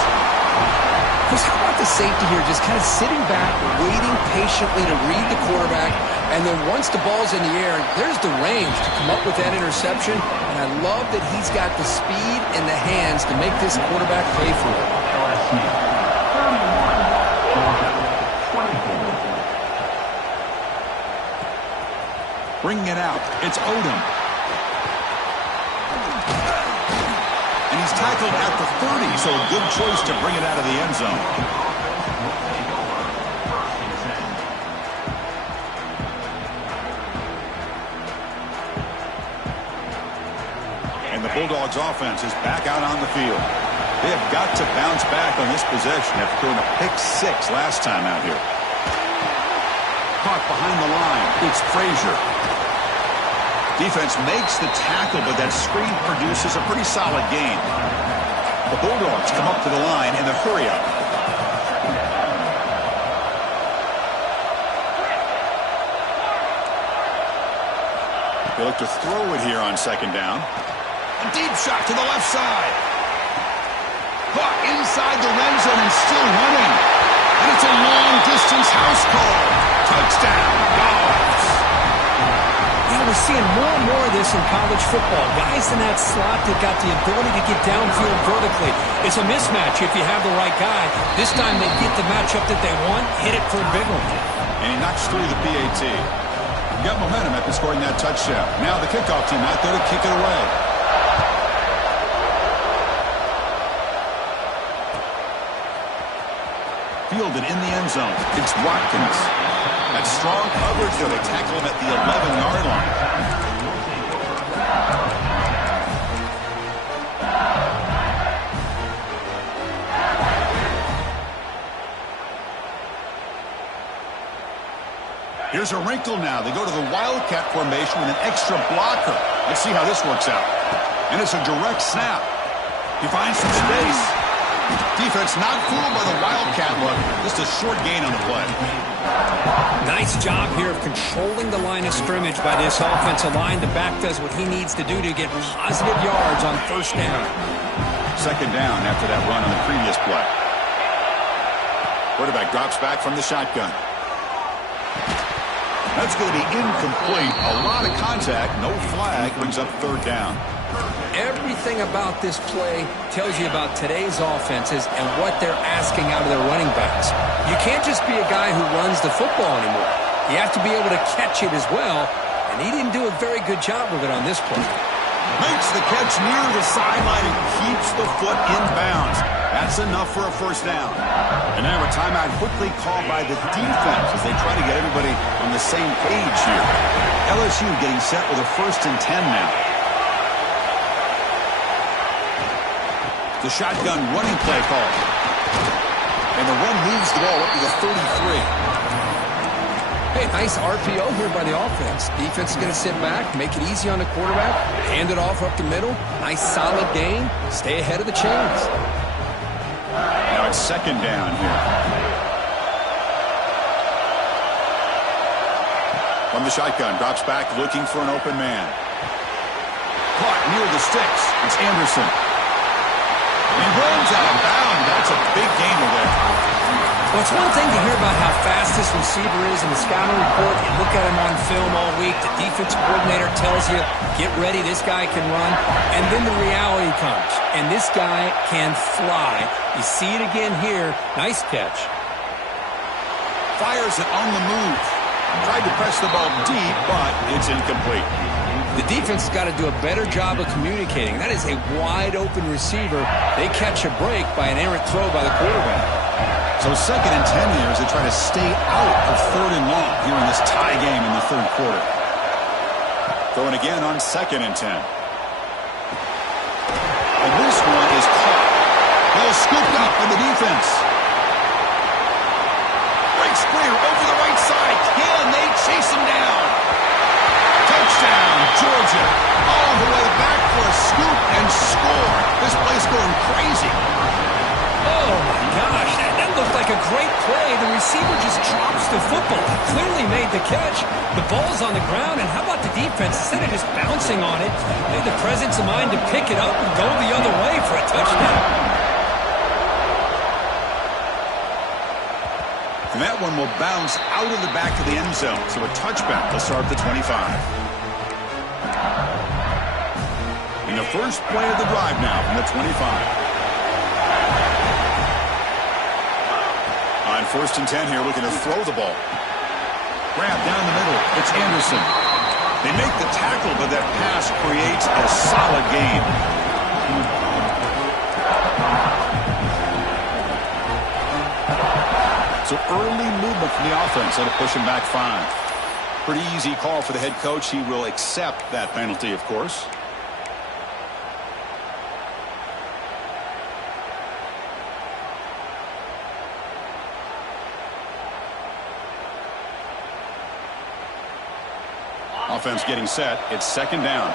Chris, how about the safety here just kind of sitting back, waiting patiently to read the quarterback, and then once the ball's in the air, there's the range to come up with that interception, and I love that he's got the speed and the hands to make this quarterback pay for it. Bringing it out, it's Odom. And he's tackled at the 30, so a good choice to bring it out of the end zone. And the Bulldogs offense is back out on the field. They have got to bounce back on this possession after throwing a pick six last time out here. Caught behind the line, it's Frazier. Defense makes the tackle, but that screen produces a pretty solid gain. The Bulldogs come up to the line in the hurry-up. They look to throw it here on second down. A deep shot to the left side. Caught inside the red zone and still running. And it's a long-distance house call. Touchdown, Dogs. Yeah, we're seeing more and more of this in college football. Guys in that slot that got the ability to get downfield vertically. It's a mismatch if you have the right guy. This time they get the matchup that they want, hit it for a big one. And he knocks through the PAT. Got momentum after scoring that touchdown. Now the kickoff team out there to kick it away. Fielded in the end zone. It's Watkins. That strong coverage, though. They tackle him at the 11-yard line. Here's a wrinkle now. They go to the Wildcat formation with an extra blocker. Let's see how this works out. And it's a direct snap. He finds some space. Defense not fooled by the Wildcat look. Just a short gain on the play. Nice job here of controlling the line of scrimmage by this offensive line. The back does what he needs to do to get positive yards on first down. Second down after that run on the previous play. Quarterback drops back from the shotgun. That's going to be incomplete. A lot of contact. No flag. Brings up third down. Everything about this play tells you about today's offenses and what they're asking out of their running backs. You can't just be a guy who runs the football anymore. You have to be able to catch it as well, and he didn't do a very good job of it on this play. Makes the catch near the sideline and keeps the foot in bounds. That's enough for a first down. And now a timeout quickly called by the defense as they try to get everybody on the same page here. LSU getting set with a 1st and 10 now. The shotgun running play call. And the run moves the ball up to the 33. Hey, nice RPO here by the offense. Defense is going to sit back, make it easy on the quarterback, hand it off up the middle. Nice solid gain. Stay ahead of the chains. Now it's second down here. From the shotgun, drops back looking for an open man. Caught near the sticks. It's Anderson. And runs out of bounds. That's a big gain there. Well, it's one thing to hear about how fast this receiver is in the scouting report. You look at him on film all week. The defensive coordinator tells you, get ready, this guy can run. And then the reality comes. And this guy can fly. You see it again here. Nice catch. Fires it on the move. Tried to press the ball deep, but it's incomplete. The defense has got to do a better job of communicating. That is a wide-open receiver. They catch a break by an errant throw by the quarterback. So 2nd and 10 here as they try to stay out of 3rd and long here in this tie game in the 3rd quarter. Throwing again on 2nd and 10. And this one is caught. Ball scooped up by the defense. Breaks clear over the right side. Can they chase him down? Touchdown, Georgia. All the way back for a scoop and score. This place going crazy. Oh, my gosh. That looked like a great play. The receiver just drops the football. He clearly made the catch. The ball's on the ground, and how about the defense? Instead of just bouncing on it, they had the presence of mind to pick it up and go the other way for a touchdown. And that one will bounce out of the back of the end zone. So a touchback to start the 25. In the first play of the drive now from the 25. On 1st and 10 here, looking to throw the ball. Grab down the middle. It's Anderson. They make the tackle, but that pass creates a solid gain. So early movement from the offense. That'll push him back 5. Pretty easy call for the head coach. He will accept that penalty, of course. Offense getting set. It's 2nd down.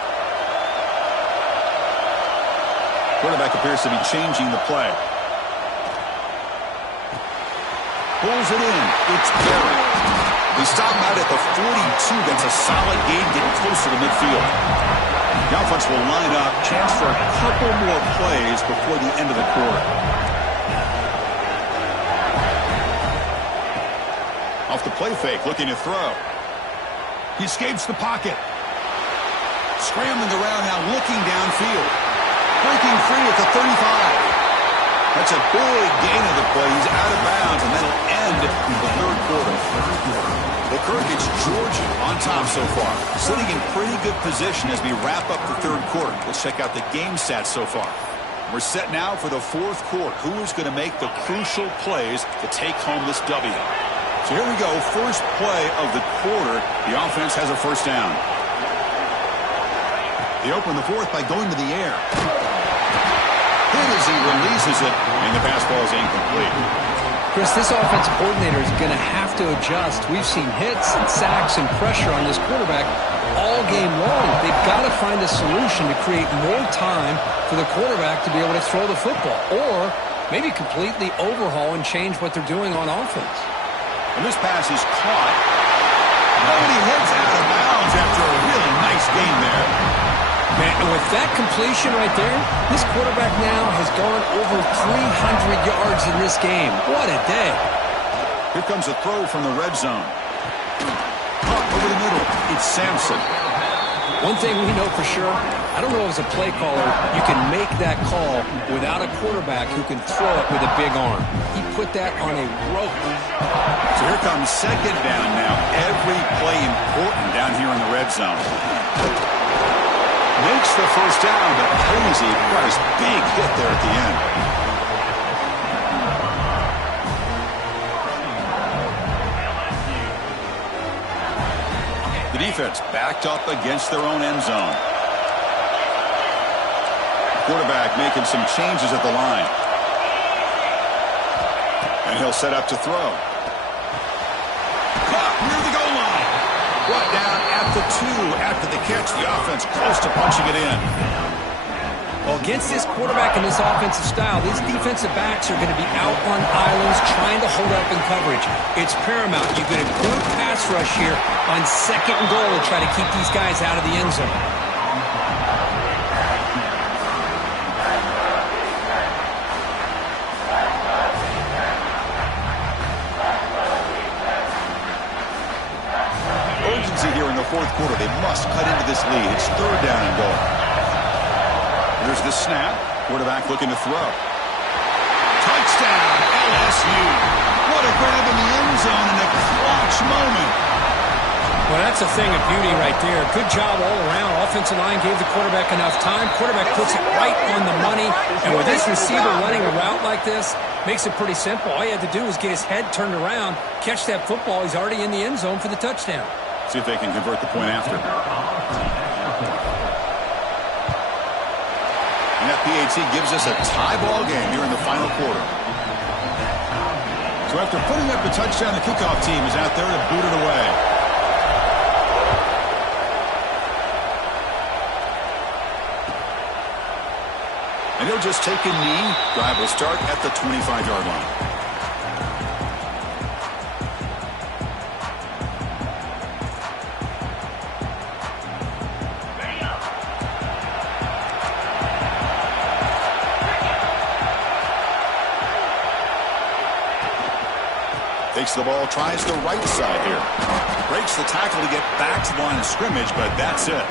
Quarterback appears to be changing the play. Pulls it in. It's Barrett. They stop out at the 42. That's a solid gain, getting closer to midfield. The offense will line up. Chance for a couple more plays before the end of the quarter. Off the play fake, looking to throw. He escapes the pocket. Scrambling around now, looking downfield. Breaking free at the 35. That's a big gain of the play. He's out of bounds, and that'll end the 3rd quarter. Well, Kirk, it's Georgia on top so far. Sitting in pretty good position as we wrap up the 3rd quarter. Let's check out the game stats so far. We're set now for the 4th quarter. Who is going to make the crucial plays to take home this W? So here we go, first play of the quarter. The offense has a 1st down. They open the 4th by going to the air. Hit as he releases it, and the pass ball is incomplete. Chris, this offensive coordinator is going to have to adjust. We've seen hits and sacks and pressure on this quarterback all game long. They've got to find a solution to create more time for the quarterback to be able to throw the football, or maybe completely overhaul and change what they're doing on offense. And this pass is caught. And he heads out of bounds after a really nice game there. Man, and with that completion right there, this quarterback now has gone over 300 yards in this game. What a day. Here comes a throw from the red zone. Up over the middle. It's Sampson. One thing we know for sure, I don't know as a play caller, you can make that call without a quarterback who can throw it with a big arm. He put that on a rope. So here comes 2nd down now. Every play important down here in the red zone. Makes the 1st down, but Posey got his big hit there at the end. The defense backed up against their own end zone. Quarterback making some changes at the line. And he'll set up to throw. Caught near the goal line. Brought down at the 2 after the catch. The offense close to punching it in. Well, against this quarterback and this offensive style, these defensive backs are going to be out on islands trying to hold up in coverage. It's paramount. You get a good pass rush here on 2nd and goal to try to keep these guys out of the end zone. Urgency here in the 4th quarter. They must cut into this lead. It's 3rd down and goal. There's the snap. Quarterback looking to throw. Touchdown, LSU. What a grab in the end zone in a clutch moment. Well, that's a thing of beauty right there. Good job all around. Offensive line gave the quarterback enough time. Quarterback puts it right on the money. And with this receiver running a route like this, makes it pretty simple. All you had to do was get his head turned around, catch that football. He's already in the end zone for the touchdown. See if they can convert the point after. And that PAT gives us a tie ball game here in the final quarter. So after putting up the touchdown, the kickoff team is out there to boot it away. And he'll just take a knee. Drive will start at the 25-yard line. Takes the ball, tries the right side here. Breaks the tackle to get back to the line of scrimmage, but that's it.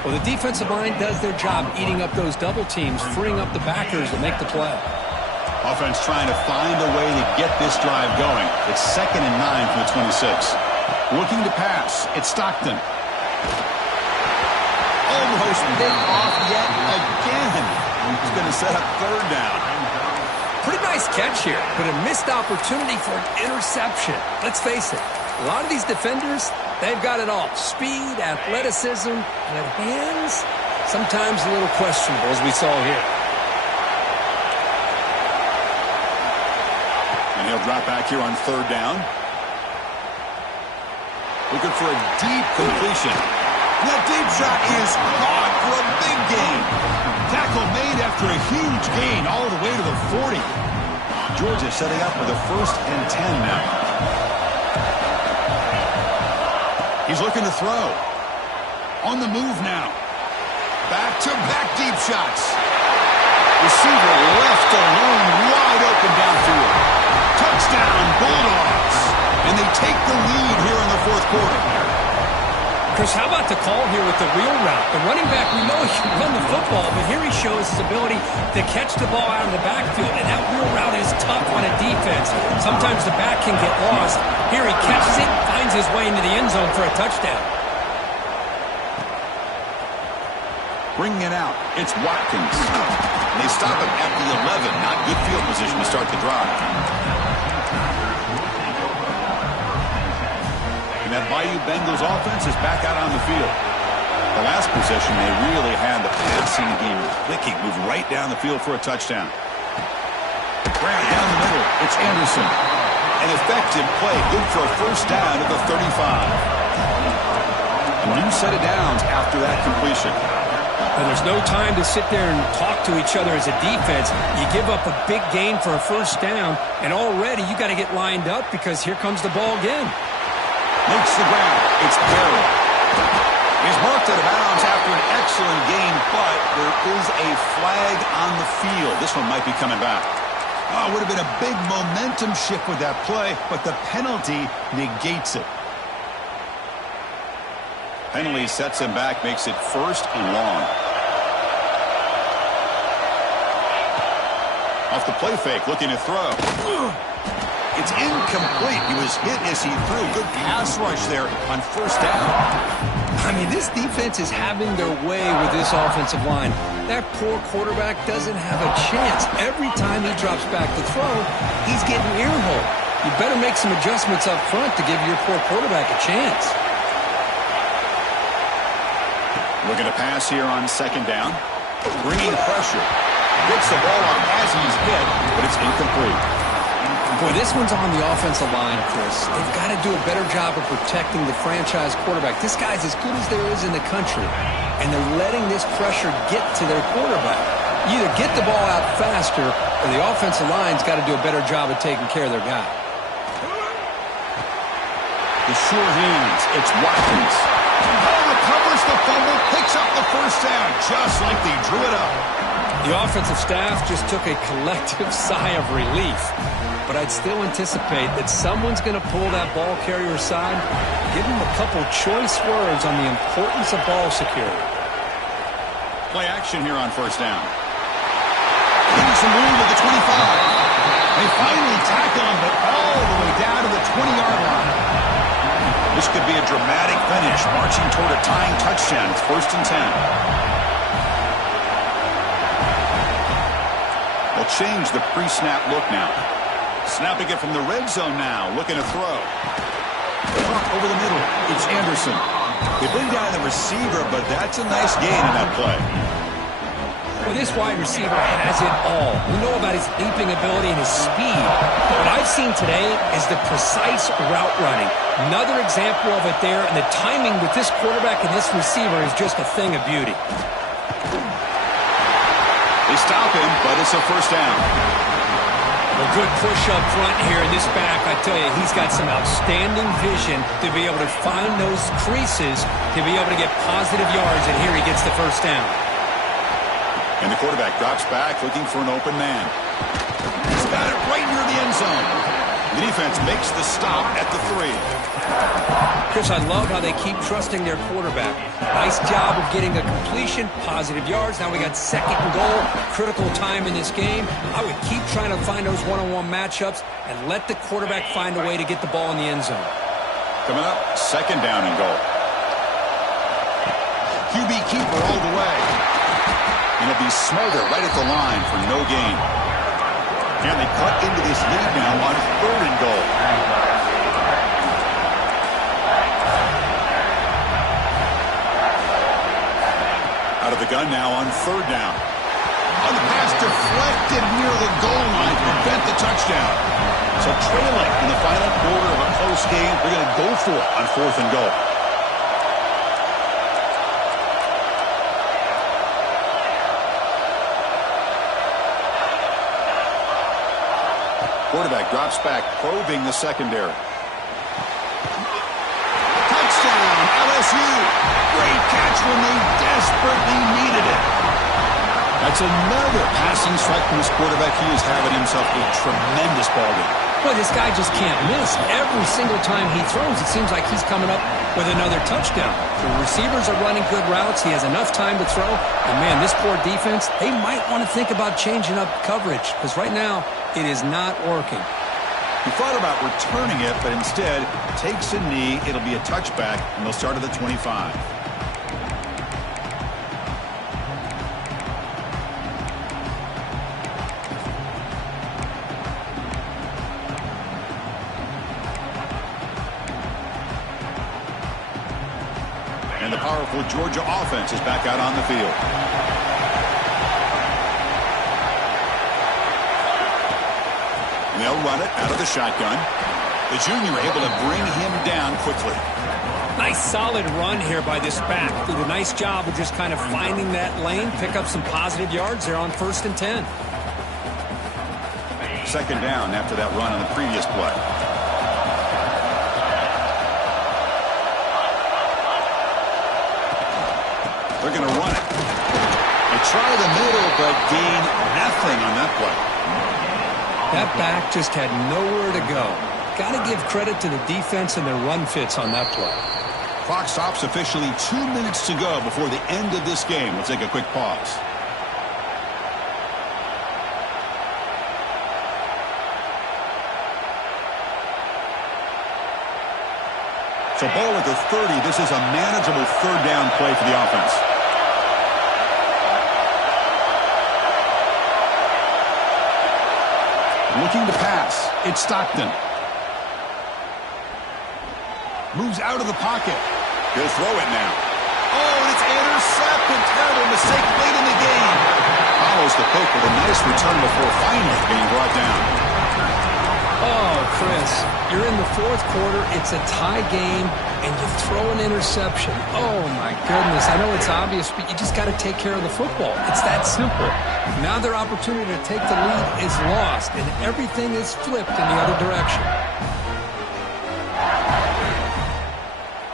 Well, the defensive line does their job eating up those double teams, freeing up the backers to make the play. Offense trying to find a way to get this drive going. It's 2nd and 9 from the 26. Looking to pass. It's Stockton. Almost bit off yet again. He's going to set up 3rd down. Pretty nice catch here, but a missed opportunity for an interception. Let's face it, a lot of these defenders, they've got it all. Speed, athleticism, but hands, sometimes a little questionable, as we saw here. And he'll drop back here on 3rd down. Looking for a deep completion. That deep shot is caught for a big gain. Tackle made after a huge gain all the way to the 40. Georgia setting up with a 1st and 10 now. He's looking to throw. On the move now. Back-to-back deep shots. Receiver left alone, wide open downfield. Touchdown, Bulldogs. And they take the lead here in the 4th quarter. Chris, how about the call here with the wheel route? The running back, we know he can run the football, but here he shows his ability to catch the ball out of the backfield, and that wheel route is tough on a defense. Sometimes the back can get lost. Here he catches it, finds his way into the end zone for a touchdown. Bringing it out, it's Watkins. And they stop him at the 11. Not good field position to start the drive. And that Bayou Bengals offense is back out on the field. The last possession, they really had the passing game clicking. Move right down the field for a touchdown. Grant down the middle. It's Anderson. An effective play. Good for a 1st down at the 35. A new set of downs after that completion. And there's no time to sit there and talk to each other as a defense. You give up a big gain for a 1st down, and already you got to get lined up because here comes the ball again. Makes the ground. It's Barrett. He's marked out of bounds after an excellent gain, but there is a flag on the field. This one might be coming back. Oh, it would have been a big momentum shift with that play, but the penalty negates it. Penalty sets him back, makes it 1st and long. Off the play fake, looking to throw. It's incomplete. He was hit as he threw. Good pass rush there on 1st down. I mean, this defense is having their way with this offensive line. That poor quarterback doesn't have a chance. Every time he drops back to throw, he's getting earholed. You better make some adjustments up front to give your poor quarterback a chance. Looking to pass here on 2nd down. Bringing pressure. Gets the ball up as he's hit, but it's incomplete. Boy, this one's on the offensive line, Chris. They've got to do a better job of protecting the franchise quarterback. This guy's as good as there is in the country, and they're letting this pressure get to their quarterback. You either get the ball out faster, or the offensive line's got to do a better job of taking care of their guy. The sure hands. It's Watkins. Oh, recovers the fumble, picks up the 1st down, just like they drew it up. The offensive staff just took a collective sigh of relief. But I'd still anticipate that someone's going to pull that ball carrier aside, give him a couple choice words on the importance of ball security. Play action here on 1st down. Getting some room at the 25. They finally tackle him, but all the way down to the 20-yard line. This could be a dramatic finish, marching toward a tying touchdown. It's 1st and 10. They'll change the pre-snap look now. Snapping it from the red zone now, looking to throw. Over the middle, it's Anderson. They bring down the receiver, but that's a nice gain in that play. Well, this wide receiver has it all. We know about his leaping ability and his speed. What I've seen today is the precise route running. Another example of it there, and the timing with this quarterback and this receiver is just a thing of beauty. They stop him, but it's a 1st down. A good push up front here in this back. I tell you, he's got some outstanding vision to be able to find those creases, to be able to get positive yards, and here he gets the 1st down. And the quarterback drops back, looking for an open man. He's got it right near the end zone. The defense makes the stop at the 3. Chris, I love how they keep trusting their quarterback. Nice job of getting a completion, positive yards. Now we got 2nd and goal, critical time in this game. I would keep trying to find those one-on-one matchups and let the quarterback find a way to get the ball in the end zone. Coming up, 2nd down and goal. QB keeper all the way. And it'll be Smolder right at the line for no gain. And they cut into this lead now on 3rd and goal. Out of the gun now on 3rd down. On the pass deflected near the goal line to prevent the touchdown. So trailing in the final quarter of a close game, they're going to go for it on 4th and goal. Quarterback drops back, probing the secondary. Touchdown, LSU. Great catch when they desperately needed it. That's another passing strike from this quarterback. He is having himself a tremendous ball game. Boy, this guy just can't miss. Every single time he throws, it seems like he's coming up with another touchdown. The receivers are running good routes. He has enough time to throw. And, man, this poor defense, they might want to think about changing up coverage because right now it is not working. He thought about returning it, but instead takes a knee. It'll be a touchback, and they'll start at the 25. And the powerful Georgia offense is back out on the field. And they'll run it out of the shotgun. The junior able to bring him down quickly. Nice solid run here by this back. Did a nice job of just kind of finding that lane, pick up some positive yards there on 1st and 10. 2nd down after that run on the previous play. They're going to run it. They try the middle, but gain nothing on that play. That back just had nowhere to go. Got to give credit to the defense and their run fits on that play. Clock stops officially 2 minutes to go before the end of this game. We'll take a quick pause. So ball at the 30. This is a manageable 3rd down play for the offense. Looking to pass. It's Stockton. Moves out of the pocket. He'll throw it now. Oh, and it's intercepted. Terrible mistake late in the game. Follows the poke with a nice return before finally being brought down. Oh, Chris, you're in the 4th quarter. It's a tie game, and you throw an interception. Oh, my goodness. I know it's obvious, but you just got to take care of the football. It's that simple. Now their opportunity to take the lead is lost, and everything is flipped in the other direction.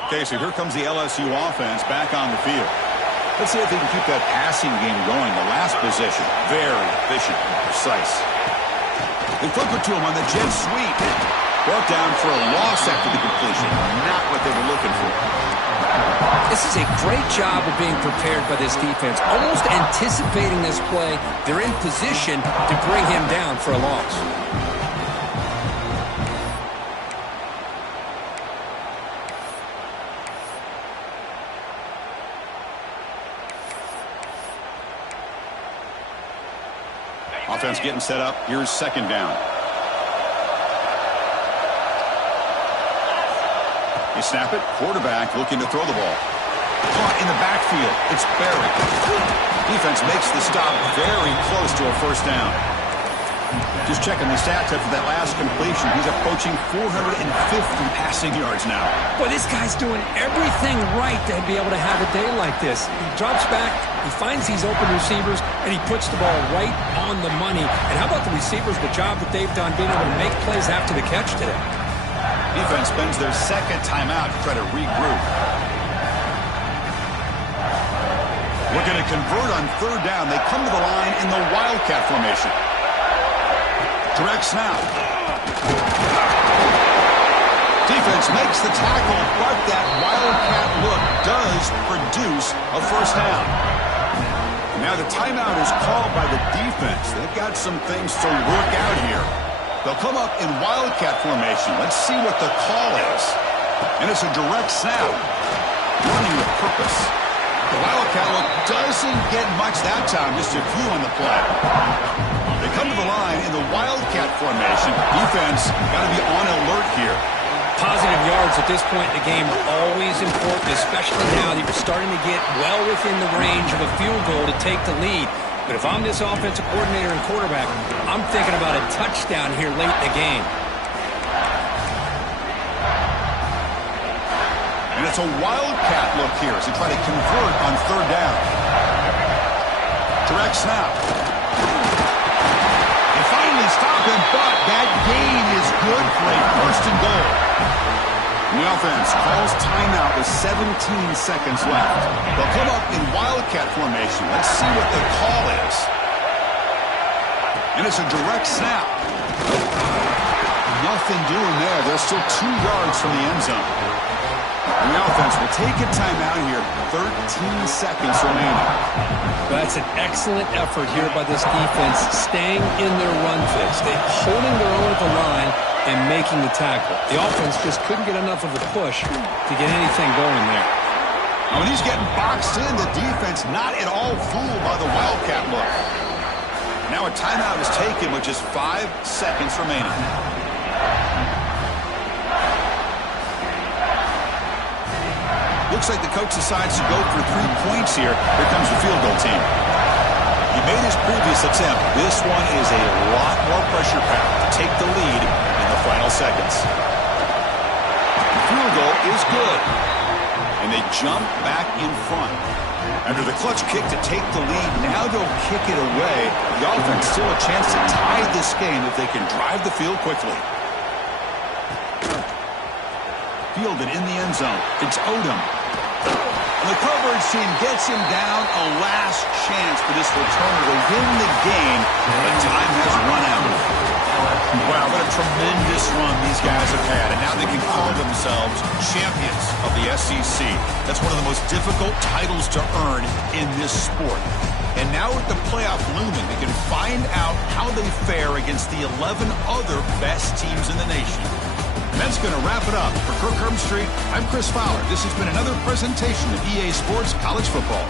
Okay, so here comes the LSU offense back on the field. Let's see if they can keep that passing game going. The last possession, very efficient and precise. They flip it to him on the jet sweep. Brought down for a loss after the completion. Not what they were looking for. This is a great job of being prepared by this defense. Almost anticipating this play. They're in position to bring him down for a loss. Offense getting set up. Here's 2nd down. They snap it. Quarterback looking to throw the ball. Caught in the backfield. It's buried. Defense makes the stop very close to a 1st down. Just checking the stats after that last completion. He's approaching 450 passing yards now. Boy, this guy's doing everything right to be able to have a day like this. He drops back, he finds these open receivers, and he puts the ball right on the money. And how about the receivers, the job that they've done being able to make plays after the catch today? Defense spends their 2nd timeout to try to regroup. Looking to convert on 3rd down. They come to the line in the Wildcat formation. Direct snap. makes the tackle, but that wildcat look does produce a first down. Now the timeout is called by the defense. They've got some things to work out here. They'll come up in wildcat formation. Let's see what the call is. And it's a direct snap. Running with purpose. The wildcat look doesn't get much that time. Just a few on the play. They come to the line in the wildcat formation. Defense got to be on alert here. Positive yards at this point in the game are always important, especially now that you're starting to get well within the range of a field goal to take the lead. But if I'm this offensive coordinator and quarterback, I'm thinking about a touchdown here late in the game. And it's a wildcat look here as they try to convert on third down. Direct snap. They finally stop him, but that gain is good for a first and goal. The offense calls timeout with 17 seconds left. They'll come up in wildcat formation. Let's see what the call is. And it's a direct snap. Nothing doing there. They're still 2 yards from the end zone. And the offense will take a timeout here. 13 seconds remaining. That's an excellent effort here by this defense, staying in their run fix. They're holding their own at the line and making the tackle. The offense just couldn't get enough of a push to get anything going there. And when he's getting boxed in, the defense not at all fooled by the wildcat look. Now a timeout is taken with just 5 seconds remaining. Looks like the coach decides to go for 3 points here. Here comes the field goal team. He made his previous attempt. This one is a lot more pressure packed to take the lead in the final seconds. The field goal is good. And they jump back in front. After the clutch kick to take the lead, now they'll kick it away. The offense still a chance to tie this game if they can drive the field quickly. Fielded in the end zone. It's Odom. And the coverage team gets him down. A last chance for this returner to win the game. But time has run out. Wow, what a tremendous run these guys have had. And now they can call themselves champions of the SEC. That's one of the most difficult titles to earn in this sport. And now with the playoff looming, they can find out how they fare against the 11 other best teams in the nation. And that's going to wrap it up. For Kirk Herbstreit, I'm Chris Fowler. This has been another presentation of EA Sports College Football.